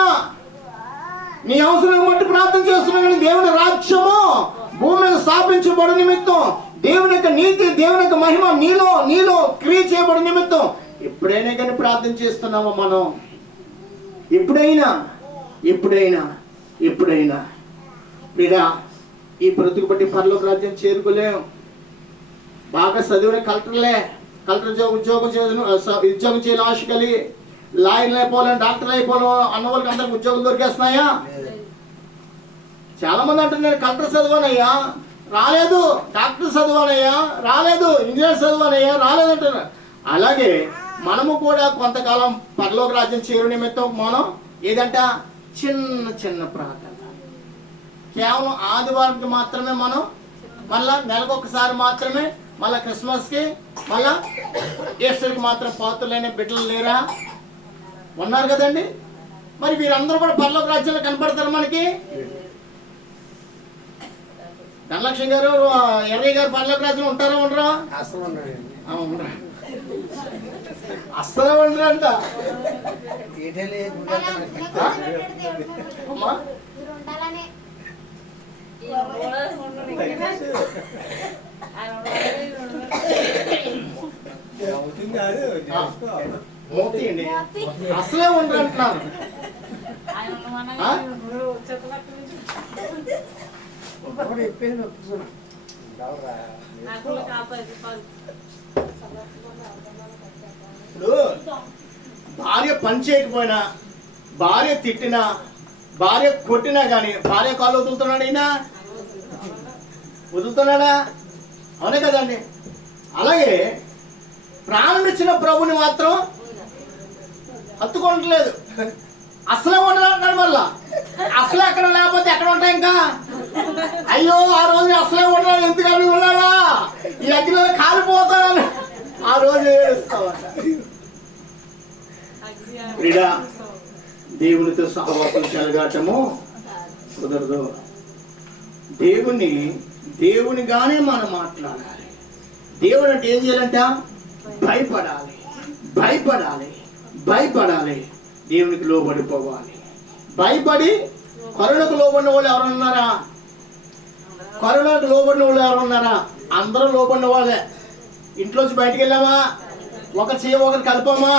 నీ అవసరం బట్టి ప్రార్థన చేస్తున్నావు, కానీ దేవుని రాజ్యము భూమి మీద స్థాపించబడు నిమిత్తం దేవుని యొక్క నీతి, దేవుని యొక్క మహిమ నీలో క్రియ చేయబడి నిమిత్తం ఎప్పుడైనా కానీ ప్రార్థన చేస్తున్నామా మనం? ఎప్పుడైనా మీరా ఈ బ్రతుకు బట్టి పరలోక రాజ్యం చేరుకోలేం. బాగా చదివిన కలెక్టర్ ఉద్యోగం చేయాలని ఆశ కలిగి లాయర్లు అయిపోవాలని, డాక్టర్ అయిపోవాలని అన్న వాళ్ళకి అందరికి ఉద్యోగం దొరికేస్తున్నాయా? చాలా మంది అంటున్నారు కలెక్టర్ చదవనయ్యా రాలేదు, డాక్టర్ చదవనయ్యా రాలేదు, ఇంజనీర్ చదవనయ్యా రాలేదు అంటున్నారు. అలాగే మనము కూడా కొంతకాలం పరలోక రాజ్యం చేరు నిమిత్తం మనం ఏదంట చిన్న ప్రార్థన, కేవలం ఆదివారంకి మాత్రమే, మనం మళ్ళా నెలకొకసారి మాత్రమే, మళ్ళా క్రిస్మస్కి, మళ్ళా ఈస్టర్కి మాత్రం పాత్రలైన బిడ్డలు లేరా? ఉన్నారు కదండి. మరి వీరందరూ కూడా పరలోక రాజ్యంలో కనపడతారు మనకి. ధనలక్ష్మి గారు, ఎర్రయ్య గారు పరలోక రాజ్యంలో ఉంటారా ఉండరా? అస్సలు ఉండరంట. అసలే ఉండరు అంటున్నారు. ఇప్పుడు భార్య పని చేయకపోయినా, భార్య తిట్టినా, భార్య కొట్టినా కానీ భార్య కాళ్ళు వదులుతున్నాడు, ఈయన వదులుతున్నాడా? అవునే కదండి. అలాగే ప్రాణం ఇచ్చిన ప్రభుని మాత్రం హత్తుకోవట్లేదు. అసలే ఉండరు వల్ల అసలు ఎక్కడ లేకపోతే ఎక్కడ ఉంటాయి ఇంకా? అయ్యో ఆ రోజు అసలే ఉండరా, ఎందుకని ఉన్నారా, ఈ అగ్గిలో కాలిపోతానని ఆ రోజు ఏడుస్తావట. క్రీడా దేవునితో సహవాసం చెలగాటము కుదరదు. దేవునిగానే మనం మాట్లాడాలి. దేవుడు అంటే ఏం చేయాలంట? భయపడాలి, దేవునికి లోబడిపోవాలి. భయపడి కరుణకు లోబడిన వాళ్ళు ఎవరున్నారా? కరుణకు లోబడిన వాళ్ళు ఎవరున్నారా? అందరూ లోబడిన వాళ్ళే. ఇంట్లోంచి బయటికి వెళ్ళామా, ఒకరి చేయ ఒకరు కలిపామా,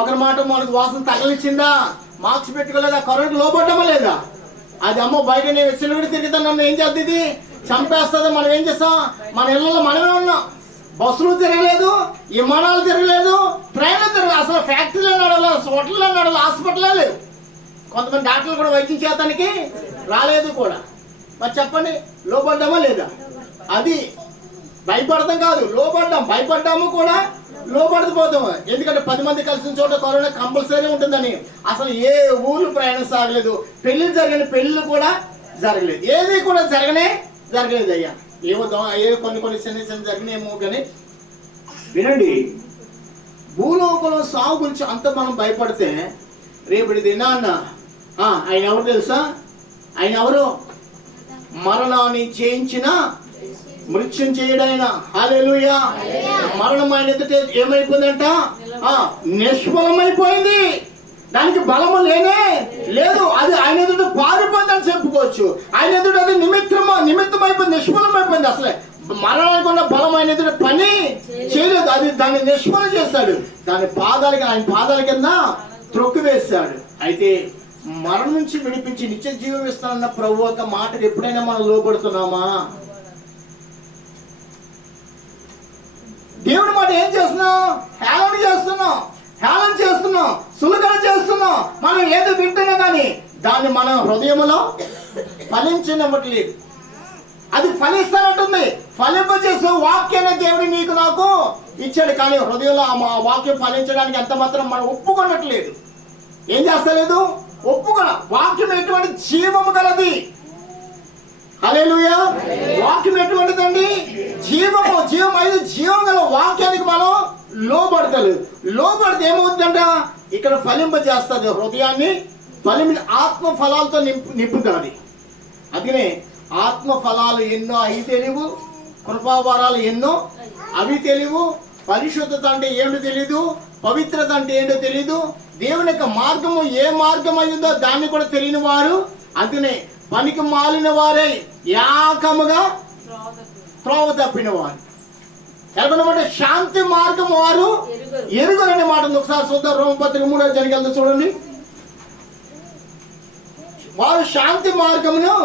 ఒకరి మాట మనకు వాసన తగలిచ్చిందా, మార్క్స్ పెట్టుకోలేదా, కరుణకు లోబడ్డామా లేదా? అది అమ్మో బయట నేను వెచ్చినప్పుడు తిరుగుతాను, నన్ను ఏం చేస్తుంది, చంపేస్తుంది. మనం ఏం చేస్తాం? మన ఇళ్ళలో మనమే ఉన్నాం. బస్సులు తిరగలేదు, విమానాలు తిరగలేదు, ట్రైన్లు తిరగలేదు, అసలు ఫ్యాక్టరీలో నడవలేదు, హోటల్లో నడవలేదు, హాస్పిటల్లో లేవు. కొంతమంది డాక్టర్లు కూడా వైద్యం చేయడానికి రాలేదు కూడా. మరి చెప్పండి, లోబడ్డామా లేదా? అది భయపడతాం కాదు, భయపడ్డాము కూడా లోబడిపోతాము. ఎందుకంటే 10 మంది కలిసిన చోట కరోనా కంపల్సరీ ఉంటుందని. అసలు ఏ ఊళ్ళు ప్రయాణం సాగలేదు, పెళ్లి పెళ్లి కూడా జరగలేదు, ఏది కూడా జరగలేదు అయ్యా. ఏ కొన్ని చిన్న జరిగినేమో కానీ వినండి, భూలోకంలో సాగు గురించి అంత మనం భయపడితే రేపటి దినాన్న ఆయన ఎవరు తెలుసా? ఆయన ఎవరు? మరణాన్ని జయించిన మృత్యుం చేయడైనా. హల్లెలూయా. మరణం ఆయన ఎదుట ఏమైపోయిందంట? నిష్ఫలమైపోయింది. దానికి బలము లేదు. అది ఆయన ఎదుట పారిపోయిందని చెప్పుకోవచ్చు. ఆయన ఎదుట అది నిమిత్తం అయిపోయింది, నిష్ఫలమైపోయింది. అసలే మరణానికి ఉన్న బలం ఆయన ఎదుట పని చేయలేదు. అది దాన్ని నిష్ఫలం చేస్తాడు. ఆయన పాదాల కింద త్రొక్కి వేస్తాడు. అయితే మరణం నుంచి విడిపించి నిత్య జీవం ఇస్తానన్న ప్రభు ఒక మాటకు ఎప్పుడైనా మనం లోబడుతున్నామా? దేవుడి మాట ఏం చేస్తున్నాం? హేళన చేస్తున్నాం, సులుకన చేస్తున్నాం. మనం ఏదో వింటున్నా కానీ దాన్ని మనం హృదయంలో ఫలించనివ్వట్లేదు. అది ఫలిస్తానంటుంది. ఫలింపజేసే వాక్యాన్ని దేవుడు నీకు నాకు ఇచ్చాడు, కానీ హృదయంలో ఆ వాక్యం ఫలించడానికి ఎంత మాత్రం మనం ఒప్పుకొనట్లేదు. ఏం చేస్తలేదు? వాక్యం ఎటువంటి జీవము గలది. హల్లెలూయా. వాక్యం ఎటువంటిదండి? జీవం గల వాక్యానికి మనం లోబడితే ఏమవుతుందంట? ఇక్కడ ఫలింపజేస్తుంది, హృదయాన్ని ఆత్మ ఫలాలతో నింపుతుంది. అందుకనే ఆత్మ ఫలాలు ఎన్నో అవి తెలియవు, కృపావరాలు ఎన్నో అవి తెలియవు, పరిశుద్ధత అంటే ఏమిటో తెలీదు, పవిత్రత అంటే ఏంటో తెలీదు, దేవుని యొక్క మార్గము ఏ మార్గం అయిందో దాన్ని కూడా తెలియని వారు. అందుకనే పనికి మాలిన వారై ఏకముగా త్రోవ తప్పిన వారు. ఎలాగనమాట శాంతి మార్గం వారు ఎరుగరనే మాట ఉంది. ఒకసారి చూద్దాం, రోమపత్రిక 3వ అధ్యాయానికి వెళ్తే చూడండి. వారు శాంతి మార్గమును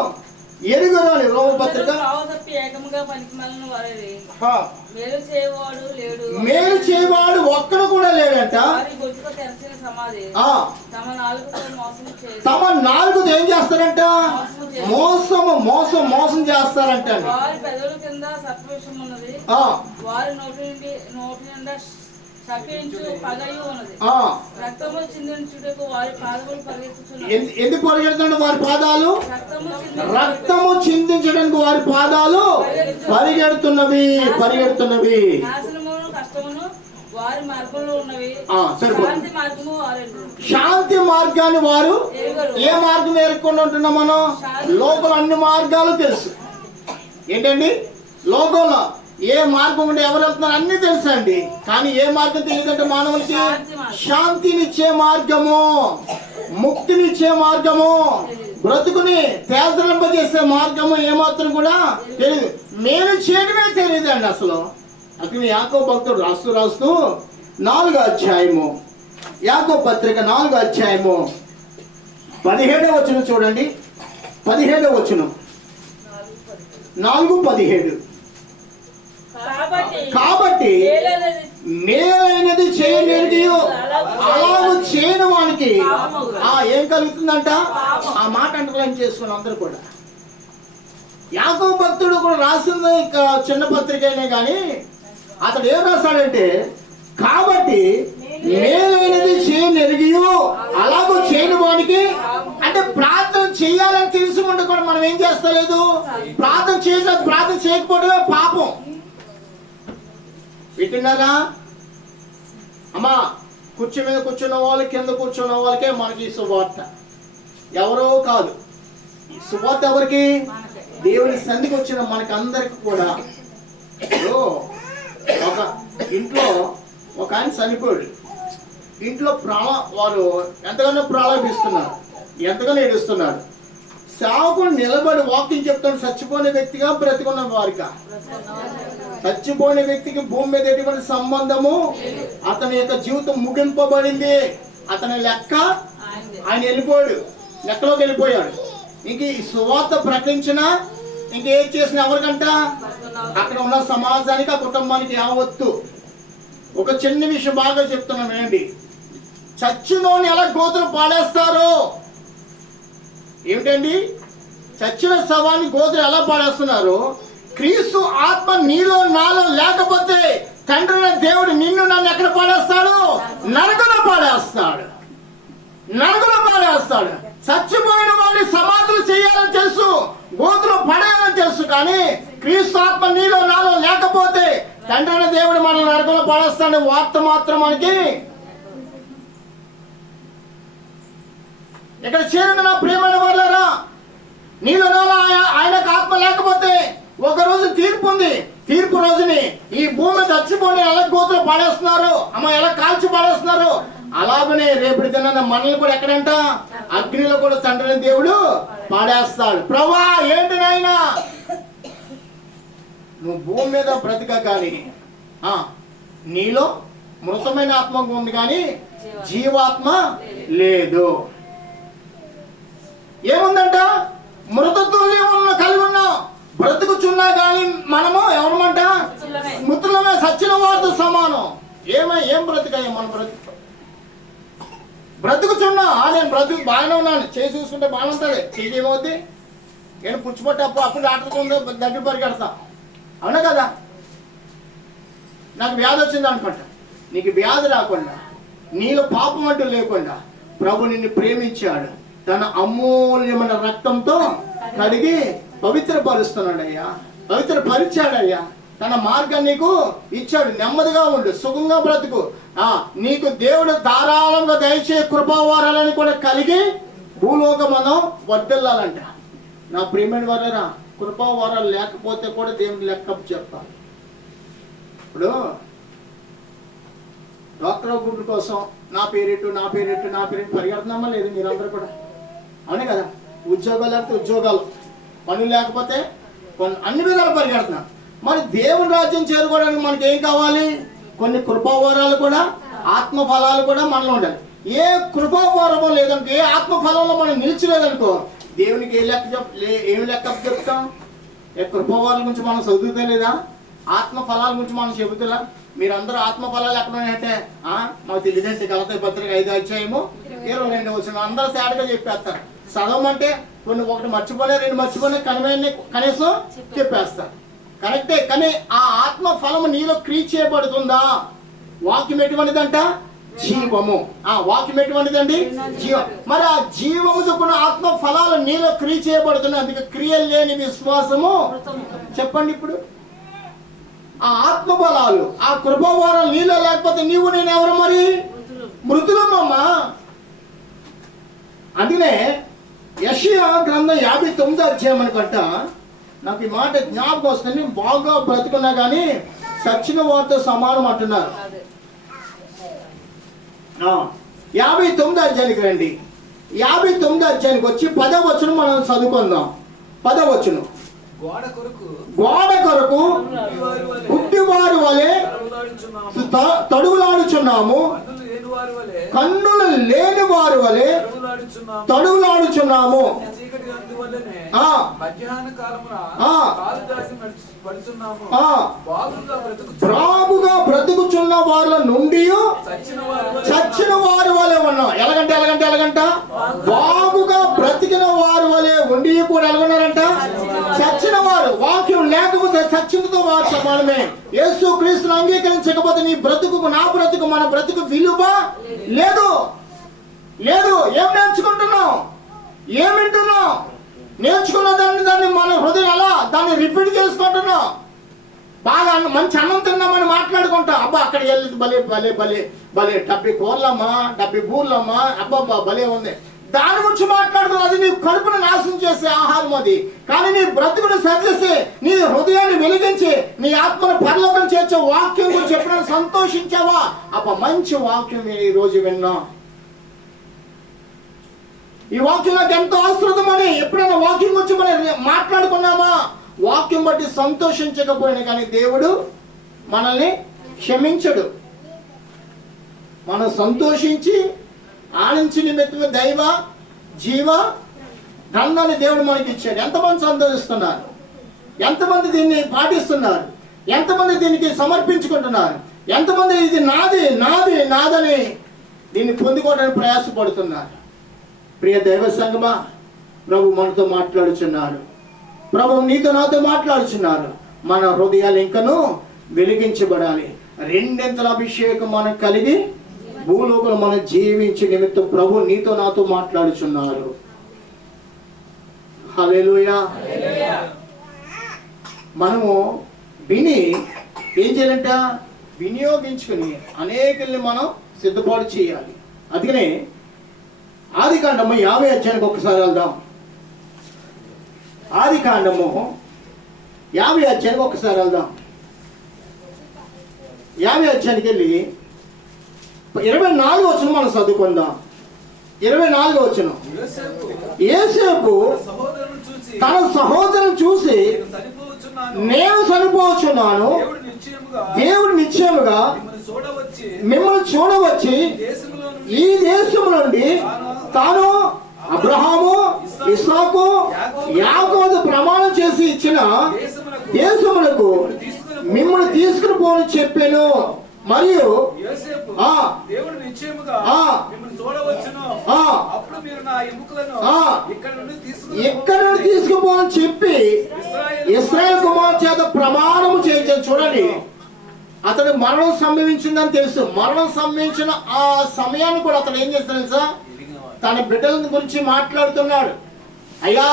ఎరుగరు అని రోమపత్రిక. మేలు చేయవాడు ఒక్కడు కూడా లేడంట. తమ నాలుగుతో ఏం చేస్తారంట? మోసం చేస్తారంట. ఎందుకు పరిగెడుతుంటే వారి పాదాలు? రక్తము చిందించడానికి వారి పాదాలు పరిగెడుతున్నవి. శాంతి మార్గాన్ని వారు ఏ మార్గం ఎరుక్కుండా ఉంటున్నాం మనం? లోపల అన్ని మార్గాలు తెలుసు. ఏంటండి లోకంలో ఏ మార్గం ఉంటే ఎవరు వెళ్తున్నారు అన్ని తెలుసు అండి. కానీ ఏ మార్గం తెలియదంటే మానవులకి శాంతినిచ్చే మార్గము, ముక్తినిచ్చే మార్గము, బ్రతుకుని తేజరింపజేసే మార్గము ఏమాత్రం కూడా తెలియదు. మేలు చేయడమే తెలియదండి అసలు. అక్కడ యాకోబు భక్తుడు రాస్తూ 4వ అధ్యాయము, యాకోబు పత్రిక 4వ అధ్యాయము 17వ వచనం చూడండి. 17వ వచనం 4:17. కాబట్టి మేలైనది చేయలేనిది అలాగూ చేయని వానికి ఏం కలుగుతుందంట? ఆ మాట అంటర్లైన్ చేసుకుని అందరూ కూడా. యాకోబు భక్తుడు కూడా రాసింది చిన్న పత్రిక అయినా కానీ అతడు ఏం రాశాడంటే, కాబట్టి మేలైనది చేయనెరిగియు అలాగూ చేయని వానికి. అంటే ప్రార్థన చేయాలని తెలుసుకుంటే కూడా మనం ఏం చేస్తలేదు. ప్రార్థన చేయకపోవడమే పాపం. వింటున్నారా అమ్మా? కుర్చీ మీద కూర్చున్న వాళ్ళు, కింద కూర్చున్న వాళ్ళకే మనకి ఈ శుభవార్త. ఎవరో కాదు. ఈ శుభవార్త ఎవరికి? దేవుని సన్నిధికి వచ్చిన మనకి అందరికి కూడా. ఒక ఇంట్లో ఒక ఆయన చనిపోయాడు. ఇంట్లో వారు ఎంతగానో ప్రారంభిస్తున్నారు, ఎంతగానో ఏడుస్తున్నారు. సేవకుడు నిలబడి వాక్యం చెప్తాడు. చచ్చిపోయిన వ్యక్తిగా బ్రతికున్న వారిక? చచ్చిపోయిన వ్యక్తికి భూమి మీద ఎటువంటి సంబంధము. అతని యొక్క జీవితం ముగింపబడింది. అతని లెక్క ఆయన వెళ్ళిపోయాడు, లెక్కలోకి వెళ్ళిపోయాడు. ఇంక ఈ సువార్త ప్రకటించినా ఇంకేం చేసినా ఎవరికంట? అక్కడ ఉన్న సమాజానికి, ఆ కుటుంబానికి యావత్తు. ఒక చిన్న విషయం బాగా చెప్తున్నాను ఏంటి? చచ్చినోని ఎలా గోతులు పాడేస్తారు? ఏమిటండి? చచ్చిన శవాన్ని గోతులు ఎలా పాడేస్తున్నారు? క్రీస్తు ఆత్మ నీలో నాలో లేకపోతే తండ్రి దేవుడు నిన్ను నన్ను ఎక్కడ పాడేస్తాడు? నరకలో పాడేస్తాడు. చచ్చిపోయిన వాడిని సమాధులు చేయాలని తెలుసు, గోతులు పడేయాలని తెలుసు. కానీ క్రీస్తు ఆత్మ నీలో నాలో లేకపోతే తండ్రి దేవుడు మనల్ని నరకంలో పడేస్తాడు. వార్త మాత్రం మనకి ఇక్కడ చేరిన నా ప్రియమైన వాళ్ళారా, నీలో నాలో ఆయనకు ఆత్మ లేకపోతే ఒక రోజు తీర్పు ఉంది. తీర్పు రోజుని ఈ భూమి చచ్చిపోయి ఎలా గోతులు పాడేస్తున్నారు, అమ్మ ఎలా కాల్చి పాడేస్తున్నారు, అలాగనే రేపటి దినాన మనల్ని కూడా ఎక్కడంట? అగ్నిలో కూడా తండ్రిని దేవుడు పాడేస్తాడు. ప్రభా ఏంటి నాయనా, నువ్వు భూమి మీద బ్రతిక కానీ నీలో మృతమైన ఆత్మ ఉంది కానీ జీవాత్మ లేదు. ఏముందంట? మృతత్వం కలిగి ఉన్నాం, బ్రతుకుచున్నా కానీ మనము ఎవరమంట? మృతులమే, సచ్చిన వారితో సమానం. ఏం బ్రతికాయ మన బ్రతుకుచున్నా. నేను బ్రతుకు బాగానే ఉన్నాను, చేసి చూసుకుంటే బాగానే ఉంటుంది. చెయ్యి ఏమవుద్ది? నేను పుచ్చిపట్టి అప్పుడు డాక్టర్కుందో దగ్గర పరిగెడతా, అవునా కదా? నాకు వ్యాధి వచ్చింది అనుకుంటా. నీకు వ్యాధి రాకుండా, నీలో పాపం అంటూ లేకుండా ప్రభు నిన్ను ప్రేమించాడు. తన అమూల్యమైన రక్తంతో కడిగి పవిత్రపరుస్తున్నాడయ్యా, పవిత్రపరిచాడయ్యా. తన మార్గాన్ని నీకు ఇచ్చాడు. నెమ్మదిగా ఉండు, సుఖంగా బ్రతుకు. నీకు దేవుడు ధారాళంగా దయచే కృపావారాలని కూడా కలిగి భూలోకమనం వర్ధిల్లాలంట. నా ప్రియమైన వారా, కృపావారాలు లేకపోతే కూడా దేవుని లెక్క చెప్పాలి. ఇప్పుడు డాక్టర్ గుడ్ల కోసం నా పేరెట్టు పరిగెడుతున్నామా లేదు? మీరందరూ కూడా అవునే కదా. ఉద్యోగాలు లేకపోతే ఉద్యోగాలు, పనులు లేకపోతే అన్ని విధాలు పరిగెడుతున్నారు. మరి దేవుని రాజ్యం చేరుకోవడానికి మనకి ఏం కావాలి? కొన్ని కృపావరాలు కూడా, ఆత్మ ఫలాలు కూడా మనలో ఉండాలి. ఏ కృపావరమో లేదనుకో, ఏ ఆత్మ ఫలంలో మనం నిలిచలేదనుకో, దేవునికి ఏమి లెక్క చెప్తాం? ఏ కృపావరాల గురించి మనం చదువుతా లేదా? ఆత్మ ఫలాల గురించి మనం చెబుతున్నా? మీరందరూ ఆత్మ ఫలాలు ఎక్కడ ఉన్నాయంటే మాకు తెలియదంటే గలతీ పత్రిక 5:22 వచ్చిన అందరూ తేటగా చెప్పేస్తారు. చదవమంటే కొన్ని ఒకటి మర్చిపోలే, రెండు మర్చిపోలే, కనీసం చెప్పేస్తారు. కరెక్టే. కానీ ఆ ఆత్మ ఫలము నీలో క్రియ చేయబడుతుందా? వాక్యం ఎటువంటిదంట? జీవము. ఆ వాక్యం ఎటువంటిదండి? జీవం. మరి ఆ జీవముతో కూడా ఆత్మ ఫలాలు నీలో క్రియ చేయబడుతున్నాయి. అందుకే క్రియలు లేని విశ్వాసము. చెప్పండి ఇప్పుడు. ఆ ఆత్మ బలాలు, ఆ కృపావరాలు నీలో లేకపోతే నీవు నేను ఎవరు? మరి మృతులమమ్మా. అందుకనే యెషయా గ్రంథం 59వ అధ్యాయం అనుకుంట, నాకు ఈ మాట జ్ఞాపకం వస్తుంది. బాగా బ్రతుకున్నా కానీ సచ్చిన వారితో సమానం అంటున్నారు. 59వ అధ్యాయానికి రండి. 59వ అధ్యాయానికి వచ్చి 10వ వచనం మనం చదువుకుందాం. 10వ వచనం. గోడ కొరకు పుట్టివారి వలె తడువులాడుచున్నాము, కన్నులు లేని వారి వలె తడువులాడుచున్నాము. బాగుగా బ్రతుకుచున్న వాళ్ళ నుండి చచ్చిన వారి వలె ఉన్నాం. ఎలాగంట బాగుగా బ్రతికిన వారి వలె ఉండి కూడా ఎలాగన్నారంట? చచ్చిన వారు. వాక్యం లేకపోతే చచ్చినతో వారు సమానమే. యేసు క్రీస్తును అంగీకరించకపోతే నీ బ్రతుకు, నా బ్రతుకు, మన బ్రతుకు విలువ లేదు. ఏం నేర్చుకుంటున్నాం? ఏం వింటున్నాం? నేర్చుకున్న దాన్ని మన హృదయం అలా దాన్ని రిపీట్ చేసుకుంటున్నాం. బాగా మంచి అన్నం తిన్నామని మాట్లాడుకుంటాం. అబ్బా అక్కడ వెళ్ళి భలే భలే భలే భలే డబ్బి కూరలమ్మా, డబ్బి బూర్లమ్మా, అబ్బబ్బా భలే ఉంది. దాని గురించి మాట్లాడుతున్నాం. అది నీ కడుపును నాశనం చేసే ఆహారం అది. కానీ నీ బ్రతుకును సరిచేసి, నీ హృదయాన్ని వెలిగించి, నీ ఆత్మను పరలోకం చేర్చే వాక్యం గురించి ఎప్పుడైనా సంతోషించావా? అబ్బా మంచి వాక్యం ఈ రోజు విన్నాం. ఈ వాక్యం నాకు ఎంతో అవసరమని ఎప్పుడైనా వాక్యం గురించి మనం మాట్లాడుకున్నామా? వాక్యం బట్టి సంతోషించకపోయినా కానీ దేవుడు మనల్ని క్షమించడు. మనం సంతోషించి ఆనందించి నిమిత్తమే దైవ జీవ గ్రంథాన్ని దేవుడు మనకి ఇచ్చాడు. ఎంతమంది సంతోషిస్తున్నారు? ఎంతమంది దీన్ని పాటిస్తున్నారు? ఎంతమంది దీనికి సమర్పించుకుంటున్నారు? ఎంతమంది ఇది నాది నాది నాదని దీన్ని పొందుకోవడానికి ప్రయాసపడుతున్నారు? ప్రియ దైవ సంగమా, ప్రభు మనతో మాట్లాడుచున్నారు. ప్రభు నీతో నాతో మాట్లాడుచున్నారు. మన హృదయాలు ఇంకను వెలిగించబడాలి. రెండింతల అభిషేకం మనం కలిగి భూలోకంలో మనం జీవించే నిమిత్తం ప్రభు నీతో నాతో మాట్లాడుచున్నారు. హల్లెలూయా. మనము విని ఏం చేయాలంట? వినియోగించుకుని అనేకుల్ని మనం సిద్ధపాటు చేయాలి. అందుకనే ఆదికాండము 50 అధ్యాయానికి ఒకసారి వెళ్దాం. ఆదికాండము 50 అధ్యాయానికి ఒకసారి వెళ్దాం. 50 అధ్యాయానికి వెళ్ళి 24 వచనం మనం చదువుకుందాం. 24 వచనం. యోసేపు తన సహోదరుని చూసి నేను చనిపోవచ్చున్నాను, దేవుడు నిశ్చయముగా మిమ్మల్ని చూడవచ్చి ఈ దేశం నుండి తాను అబ్రహాము, ఇస్సాకు, యాకోబు ప్రమాణం చేసి ఇచ్చిన దేశములకు మిమ్మల్ని తీసుకుని పోని చెప్పాను. మరియు ఇక్కడ నుండి తీసుకుపోని చెప్పి ఇశ్రాయేలు కుమారుని చేత ప్రమాణము చేయించాను. చూడండి, అతడు మరణం సంభవించిందని తెలుసు. మరణం సంభవించిన ఆ సమయాన్ని కూడా అతడు ఏం చేస్తాడు తెలుసా? తన బిడ్డల గురించి మాట్లాడుతున్నాడు. అయ్యా,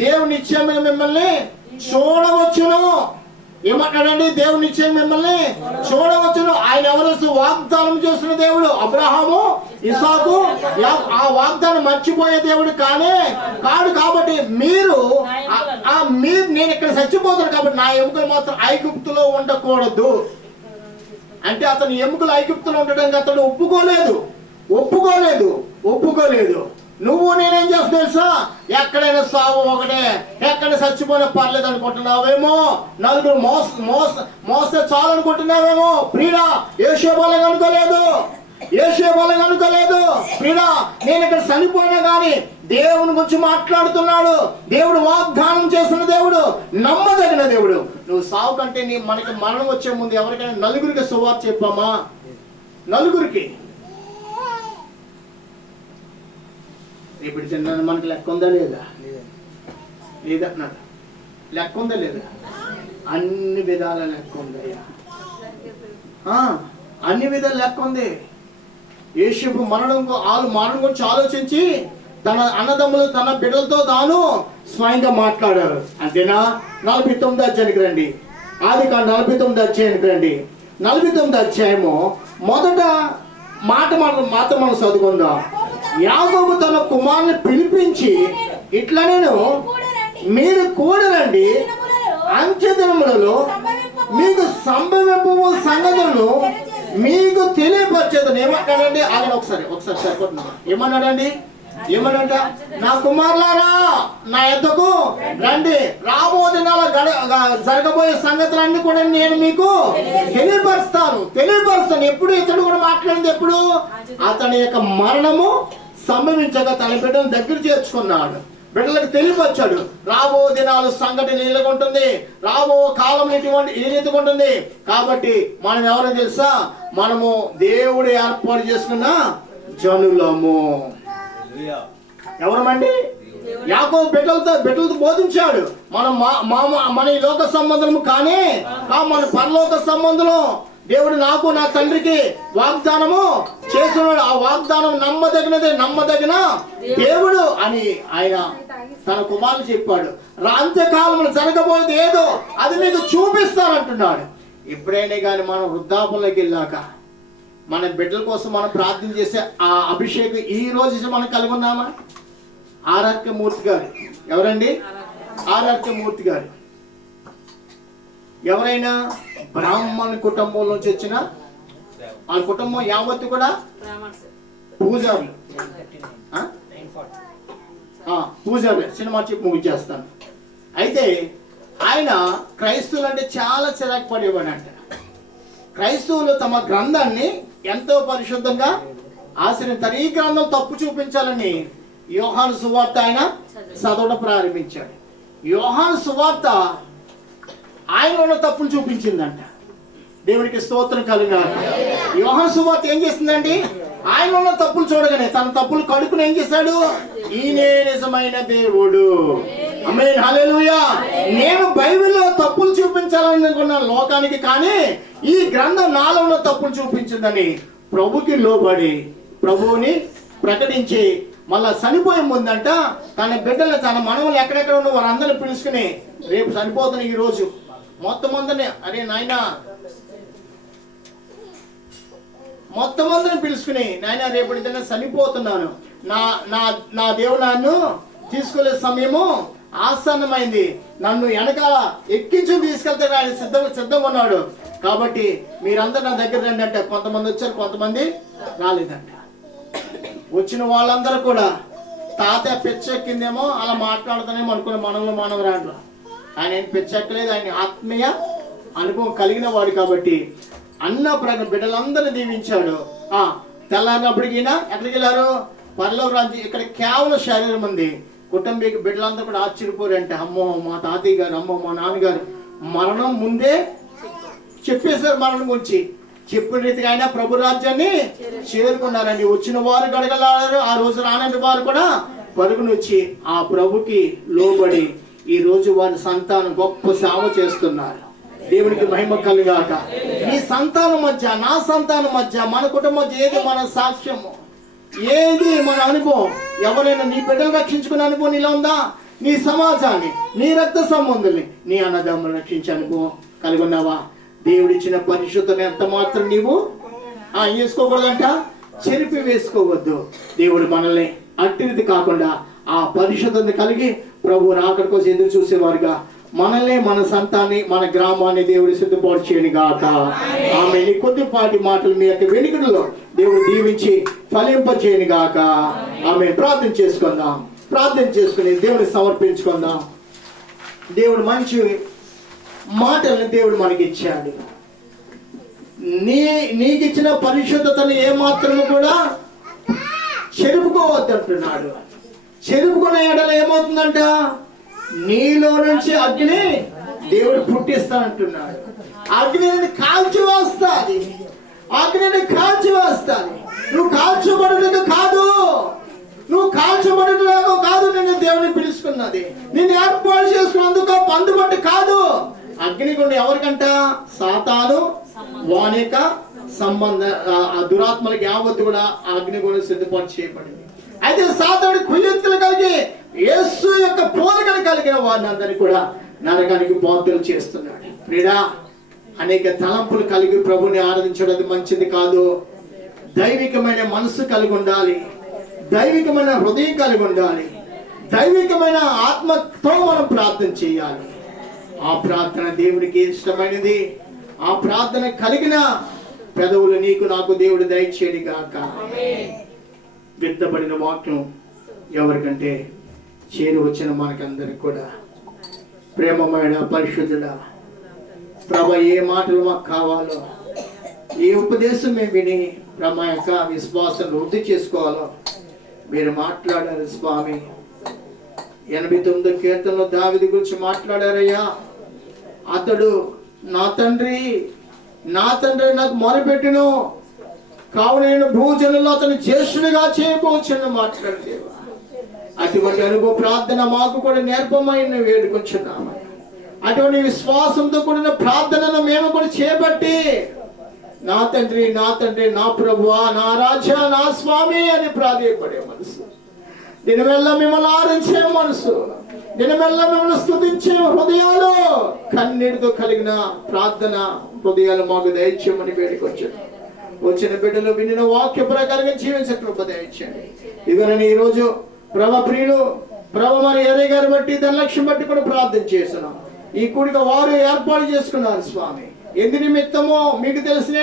దేవుని నిశ్చయమైన మిమ్మల్ని చూడవచ్చును. ఏమంటాడండి? దేవుని నిశ్చయం మిమ్మల్ని చూడవచ్చును. ఆయన ఎవరు? వాగ్దానం చేసిన దేవుడు. అబ్రహాము, ఇస్సాకు, ఆ వాగ్దానం మర్చిపోయే దేవుడు కాడు. కాబట్టి మీరు నేను ఇక్కడ చచ్చిపోతాను కాబట్టి నా ఎముకలు మాత్రం ఐగుప్తులో ఉండకూడదు అంటే అతని ఎముకలు ఐగుప్తులో ఉండడానికి అతడు ఒప్పుకోలేదు. నువ్వు నేనేం చేస్తా తెలుసా? ఎక్కడ ఎక్కడైనా సావు ఒకటే, ఎక్కడ చచ్చిపోయినా పర్లేదు అనుకుంటున్నావేమో, నలుగురు మోస్తే చాలు అనుకుంటున్నావేమో. ప్రియుడా, యేసు బలంగా అనుకోలేదు, యేసు బలంగా అనుకోలేదు. ప్రియుడా, నేను ఇక్కడ చనిపోయినా కానీ దేవుని గురించి మాట్లాడుతున్నాడు. దేవుడు వాగ్దానం చేసిన దేవుడు, నమ్మదగిన దేవుడు. నువ్వు సావు కంటే మనకి మరణం వచ్చే ముందు ఎవరికైనా నలుగురికి సువార్త చెప్పామా? నలుగురికి. ఇప్పుడు చిన్న మనకి లెక్క ఉందా లేదా? లేదన్నాడు. లెక్క ఉందా లేదా? అన్ని విధాల లెక్క ఉందయ్యా, అన్ని విధాలు లెక్క ఉంది. యేసు మరణం గురించి ఆలోచించి తన అన్నదమ్ములు తన బిడ్డలతో తాను స్వయంగా మాట్లాడారు. అంతేనా? 49 అధ్యాయానికి రండి. ఆదికాండం 49 అధ్యాయానికి రండి. 49 అధ్యాయము మొదట మాత్రం మనం చదువుకుందాం. యాకోబు తన కుమారుని పిలిపించి ఇట్లా, నేను మీరు కూడరండి, అంత్య దినములలో మీకు సంభవింపబో సంగతులను మీకు తెలియపరిచేదని. ఏమంటాడండి? ఆగండి ఒకసారి సరిపోతున్నా. ఏమన్నాడండి? ఏమనంట? నా కుమారులారా నా యొద్దకు రండి, రాబో దినాల జరగబోయే సంగతులన్నీ కూడా నేను మీకు తెలియపరుస్తాను. ఎప్పుడు ఇతడు కూడా మాట్లాడింది ఎప్పుడు? అతని యొక్క మరణము సంభవించగా తన బిడ్డను దగ్గర చేర్చుకున్నాడు, బిడ్డలకు తెలియపరిచాడు. రాబో దినాలు సంఘటన ఇలాగుంటుంది, రాబో కాలం ఈ రీతిగా ఉంటుంది. కాబట్టి మనం ఎవరో తెలుసా? మనము దేవుడు ఏర్పాటు చేసుకున్న జనులము. ఎవరమండి? యాకోబు బిడ్డలతో బోధించాడు. మన ఈ లోక సంబంధము కానీ మన పరలోక సంబంధం దేవుడు నాకు నా తండ్రికి వాగ్దానము చేస్తున్నాడు. ఆ వాగ్దానం నమ్మదగిన దేవుడు అని ఆయన తన కుమారుడు చెప్పాడు. అంత్యకాలంలో జరగబోయేది ఏదో అది మీకు చూపిస్తానంటున్నాడు. ఎప్పుడైనా కానీ మనం వృద్ధాపంలోకి వెళ్ళాక మన బిడ్డల కోసం మనం ప్రార్థన చేసే ఆ అభిషేకం ఈ రోజు మనం కలిగి ఉన్నామా? ఆర్ఆర్కే మూర్తి గారు. ఎవరండి? ఆర్ఆర్కే మూర్తి గారు. ఎవరైనా బ్రాహ్మణ కుటుంబం నుంచి వచ్చిన వాళ్ళ కుటుంబం యావత్తు కూడా పూజారులు. పూజారులు. సినిమా చెప్పి ముగించేస్తాను. అయితే ఆయన క్రైస్తవులు అంటే చాలా చిరాకు పడేవాడు అంట. క్రైస్తవులు తమ గ్రంథాన్ని ఎంతో పరిశుద్ధంగా ఆశ్రయించారు. ఈ గ్రంథం తప్పు చూపించాలని యోహాను సువార్త ఆయన చదవడం ప్రారంభించాడు. యోహాను సువార్త ఆయన ఉన్న తప్పులు చూపించిందంట. దేవునికి స్తోత్రం కలిగినాడు. యోహాను సువార్త ఏం చేసిందండి? ఆయన ఉన్న తప్పులు చూడగానే తన తప్పులు కడుక్కుని ఏం చేశాడు? ఈయనే నిజమైన దేవుడు. ఆమేన్, హల్లెలూయా. నేను బైబిల్లో తప్పులు చూపించాలనుకున్నాను లోకానికి, కానీ ఈ గ్రంథం నాలో ఉన్న తప్పులు చూపించిందని ప్రభుకి లోబడి ప్రభువుని ప్రకటించి మళ్ళా చనిపోయే ముందంట తన బిడ్డలు తన మనవలు ఎక్కడెక్కడ ఉన్న వారందరిని పిలుచుకుని, రేపు చనిపోతున్న ఈ రోజు మొత్తం అందరినీ, అరే నాయనా మొత్తం అందరిని పిలుచుకుని, నాయన రేపటి దిన చనిపోతున్నాను, నా దేవుడు నన్ను తీసుకెళ్లే సమయము ఆసన్నమైంది, నన్ను వెనకాల ఎక్కించి తీసుకెళ్తే ఆయన సిద్ధంగా ఉన్నాడు, కాబట్టి మీరందరూ నా దగ్గర రండి అంటే కొంతమంది వచ్చారు, కొంతమంది రాలేదంట. వచ్చిన వాళ్ళందరూ కూడా తాతయ్య పిచ్చెక్కిందేమో అలా మాట్లాడుతానేమో అనుకున్న మనం రాండ్రు. ఆయన ఏం పిచ్చెక్కలేదు, ఆయన ఆత్మీయ అనుభవం కలిగిన వాడు కాబట్టి అన్న ప్రకారం బిడ్డలందరినీ దీవించాడు. తెల్లారినప్పటికీ ఎక్కడికి వెళ్ళారు? పరలోక రాజ్యం. ఇక్కడ కేవలం శరీరం ఉంది. కుటుంబీకి బిడ్డలందరూ కూడా ఆశ్చర్యపోయారంటే, అమ్మో మా తాతయ్య గారు, అమ్మో మా నాన్నగారు మరణం ముందే చెప్పేశారు. మరణం గురించి చెప్పిన రీతిగా ఆయన ప్రభు రాజ్యాన్ని చేరుకున్నారండి. వచ్చిన వారు గడగలాడారు, ఆ రోజు రానంటి వారు కూడా పరుగును వచ్చి ఆ ప్రభుకి లోబడి ఈ రోజు వారి సంతానం గొప్ప సేవ చేస్తున్నారు. దేవునికి మహిమ కలుగాక. నీ సంతానం మధ్య, నా సంతానం మధ్య, మన కుటుంబం మధ్య ఏది మన సాక్ష్యము, ఏది మన అనుభవం? ఎవరైనా నీ బిడ్డలు రక్షించుకునే అనుభవం నీలో ఉందా? నీ సమాజాన్ని, నీ రక్త సంబంధుల్ని, నీ అన్నదమ్ములు రక్షించే అనుభవం కలిగి ఉన్నావా? దేవుడిచ్చిన పరిశుద్ధత ఎంత మాత్రం నీవు వేసుకోకూడదంట, చెరిపి వేసుకోవద్దు. దేవుడు మనల్ని అట్టిది కాకుండా ఆ పరిశుద్ధత కలిగి ప్రభు రాకడ కోసం ఎదురు చూసేవారుగా మనల్ని, మన సంతాన్ని, మన గ్రామాన్ని దేవుడు సిద్ధపాటు చేయని గాక. ఆమె నీ కొద్దిపాటి మాటలు మీ యొక్క వెనుకలో దేవుడు దీవించి ఫలింప చేయని గాక. ఆమె ప్రార్థన చేసుకుందాం. ప్రార్థన చేసుకుని దేవుని సమర్పించుకుందాం. దేవుడు మంచి మాటలను దేవుడు మనకి ఇచ్చాడు. నీకు ఇచ్చిన పరిశుద్ధతను ఏమాత్రము కూడా చెరుపుకోవద్దంటున్నాడు. చెరుపుకునే ఎడల ఏమవుతుందంట, నీలో నుంచి అగ్ని దేవుడు పుట్టిస్తానంటున్నాడు. అగ్నిని కాల్చి వేస్తాది, అగ్నిని కాల్చి వేస్తాది. నువ్వు కాల్చబడుటకు కాదు, నువ్వు కాల్చబడుటకు కాదు నిన్ను దేవుని పిలుచుకున్నది, నిన్ను ఏర్పాటు చేసుకున్నందుకు పందుబట్టి కాదు. అగ్నిగుండం ఎవరికంట, సాతాను వాని యొక్క సంబంధ దురాత్మలకు యావత్తు కూడా అగ్నిగుండం సిద్ధపాటు చేయబడింది. అయితే సాతాను కుయ్యెత్తులు కలిగి యేసు యొక్క పోలికలు కలిగిన వారిని అందరినీ కూడా నరకానికి పాత్రలు చేస్తున్నాడు. ప్రియుడా, అనేక తలంపులు కలిగి ప్రభుని ఆరాధించడం మంచిది కాదు. దైవికమైన మనసు కలిగి ఉండాలి, దైవికమైన హృదయం కలిగి ఉండాలి, దైవికమైన ఆత్మతో మనం ప్రార్థన చేయాలి. ఆ ప్రార్థన దేవుడికి ఇష్టమైనది. ఆ ప్రార్థన కలిగిన పెదవులు నీకు నాకు దేవుడు దయచేయడు గాక. విత్తబడిన వాక్యం ఎవరికంటే చేరు వచ్చిన మనకందరికి కూడా ప్రేమమైన పరిశుద్ధుడ ప్రభు, ఏ మాటలు మాకు కావాలో, ఏ ఉపదేశం మేము విని ప్రభు యొక్క విశ్వాసం వృద్ధి చేసుకోవాలో మీరు మాట్లాడారు స్వామి. 89 కీర్తనలో దావీదు గురించి మాట్లాడారయ్యా. అతడు నా తండ్రి నాకు మొరపెట్టును, కావున నేను భూజనుల్లో అతను జ్యేష్ఠుడిగా చేయబోచున్న మాట్లాడేవా. అటువంటి అనుభవ ప్రార్థన మాకు కూడా నేర్పమైన వేడుకొచ్చున్నాము. అటువంటి విశ్వాసంతో కూడిన ప్రార్థనను మేము కూడా చేపట్టి నా తండ్రి నా ప్రభువా, నా రాజా, నా స్వామి అని ప్రాధేయపడే మనసు, దినమెల్లా మిమ్మల్ని ఆరాధించే మనసు, దినమెల్లా మిమ్మల్ని స్తుతించే హృదయాలు, కన్నీటితో కలిగిన ప్రార్థన హృదయాలు మాకు దయచేయమని వేడుకొచ్చాను. వచ్చిన బిడ్డలు వినిన వాక్య ప్రకారంగా జీవించే కృప దయచేయండి. ఇవన్నీ ఈ రోజు ప్రభు ప్రియులు మరి ఎర్రయ్య గారు బట్టి దాని లక్ష్యం బట్టి కూడా ప్రార్థన చేస్తున్నాం. ఈ కూడిక వారు ఏర్పాటు చేసుకున్నారు స్వామి. ఎందు నిమిత్తమో మీకు తెలిసిన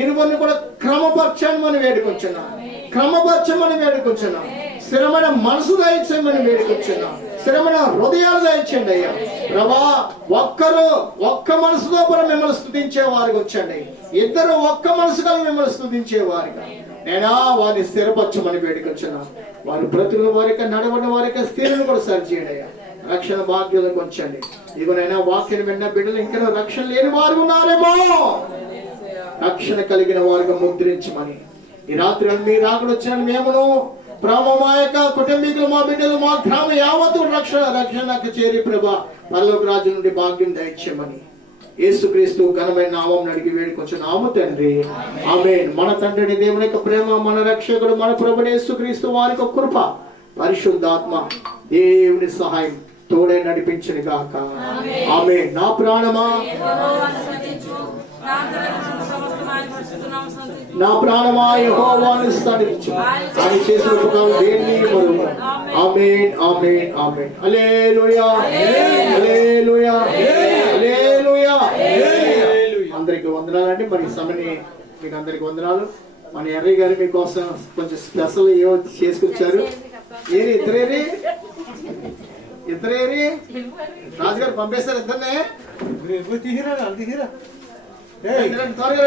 ఇరువురిని కూడా క్రమపరచమని వేడుకొచ్చున్నాం, స్థిరమైన మనసు దయచేయమని వేడుకొచ్చున్నాం, స్థిరమైన హృదయాలు దయచేయండి అయ్యా. ప్రభా, ఒక్క మనసుతో కూడా మిమ్మల్ని స్తుతించే వారికి వచ్చండి. ఇద్దరు ఒక్క మనసు కలిగి మిమ్మల్ని స్తుతించే వారిగా నేనా వారిని స్థిరపరచమని వేడుకొచ్చున్నాం. వారి బ్రతుకుల వారికి నడవడం వారికి స్థిరను కూడా సరిచేయండి అయ్యా. రక్షణ భాగ్యులకు వచ్చండి. ఇదిగోనైనా వాక్యం విన్న బిడ్డలు ఇంకా రక్షణ లేని వారు ఉన్నారేమో, రక్షణ కలిగిన వారిగా ముద్రించమని ఈ రాత్రి మీరు అక్కడ వచ్చిన మేమును మా యొక్క కుటుంబీకులు, మా బిడ్డలు, మా గ్రామం యావత్తు రక్షణకు చేరి ప్రభా పరలోక రాజు నుండి భాగ్యం దయచేయమని యేసుక్రీస్తు ఘనమైన నామం అడిగి వేడుకొచ్చున్నాము తండ్రి, ఆమేన్. మన తండ్రిని దేవుని యొక్క ప్రేమ, మన రక్షకుడు మన ప్రభువు యేసుక్రీస్తు వారి యొక్క కృప, పరిశుద్ధాత్మ దేవుని సహాయం తోడే నడిపించును గాక. ఆమేన్. నా ప్రాణమా యెహోవాను స్తుతించు, ఆయన చేసిన ఉపకారం దేనిని మరువకు. ఆమేన్, ఆమేన్, ఆమేన్. హల్లెలూయా, హల్లెలూయా, హల్లెలూయా. అందరికి వందనాలండి. మరి సమని మీకు అందరికి వందనాలు. మన ఎర్రయ్య గారు మీకోసం కొంచెం స్పెషల్ ఏవో చేసుకొచ్చారు. ఇద్దరేరి రాజుగారు పంపేశారు ఇద్దరినే. త్వరగా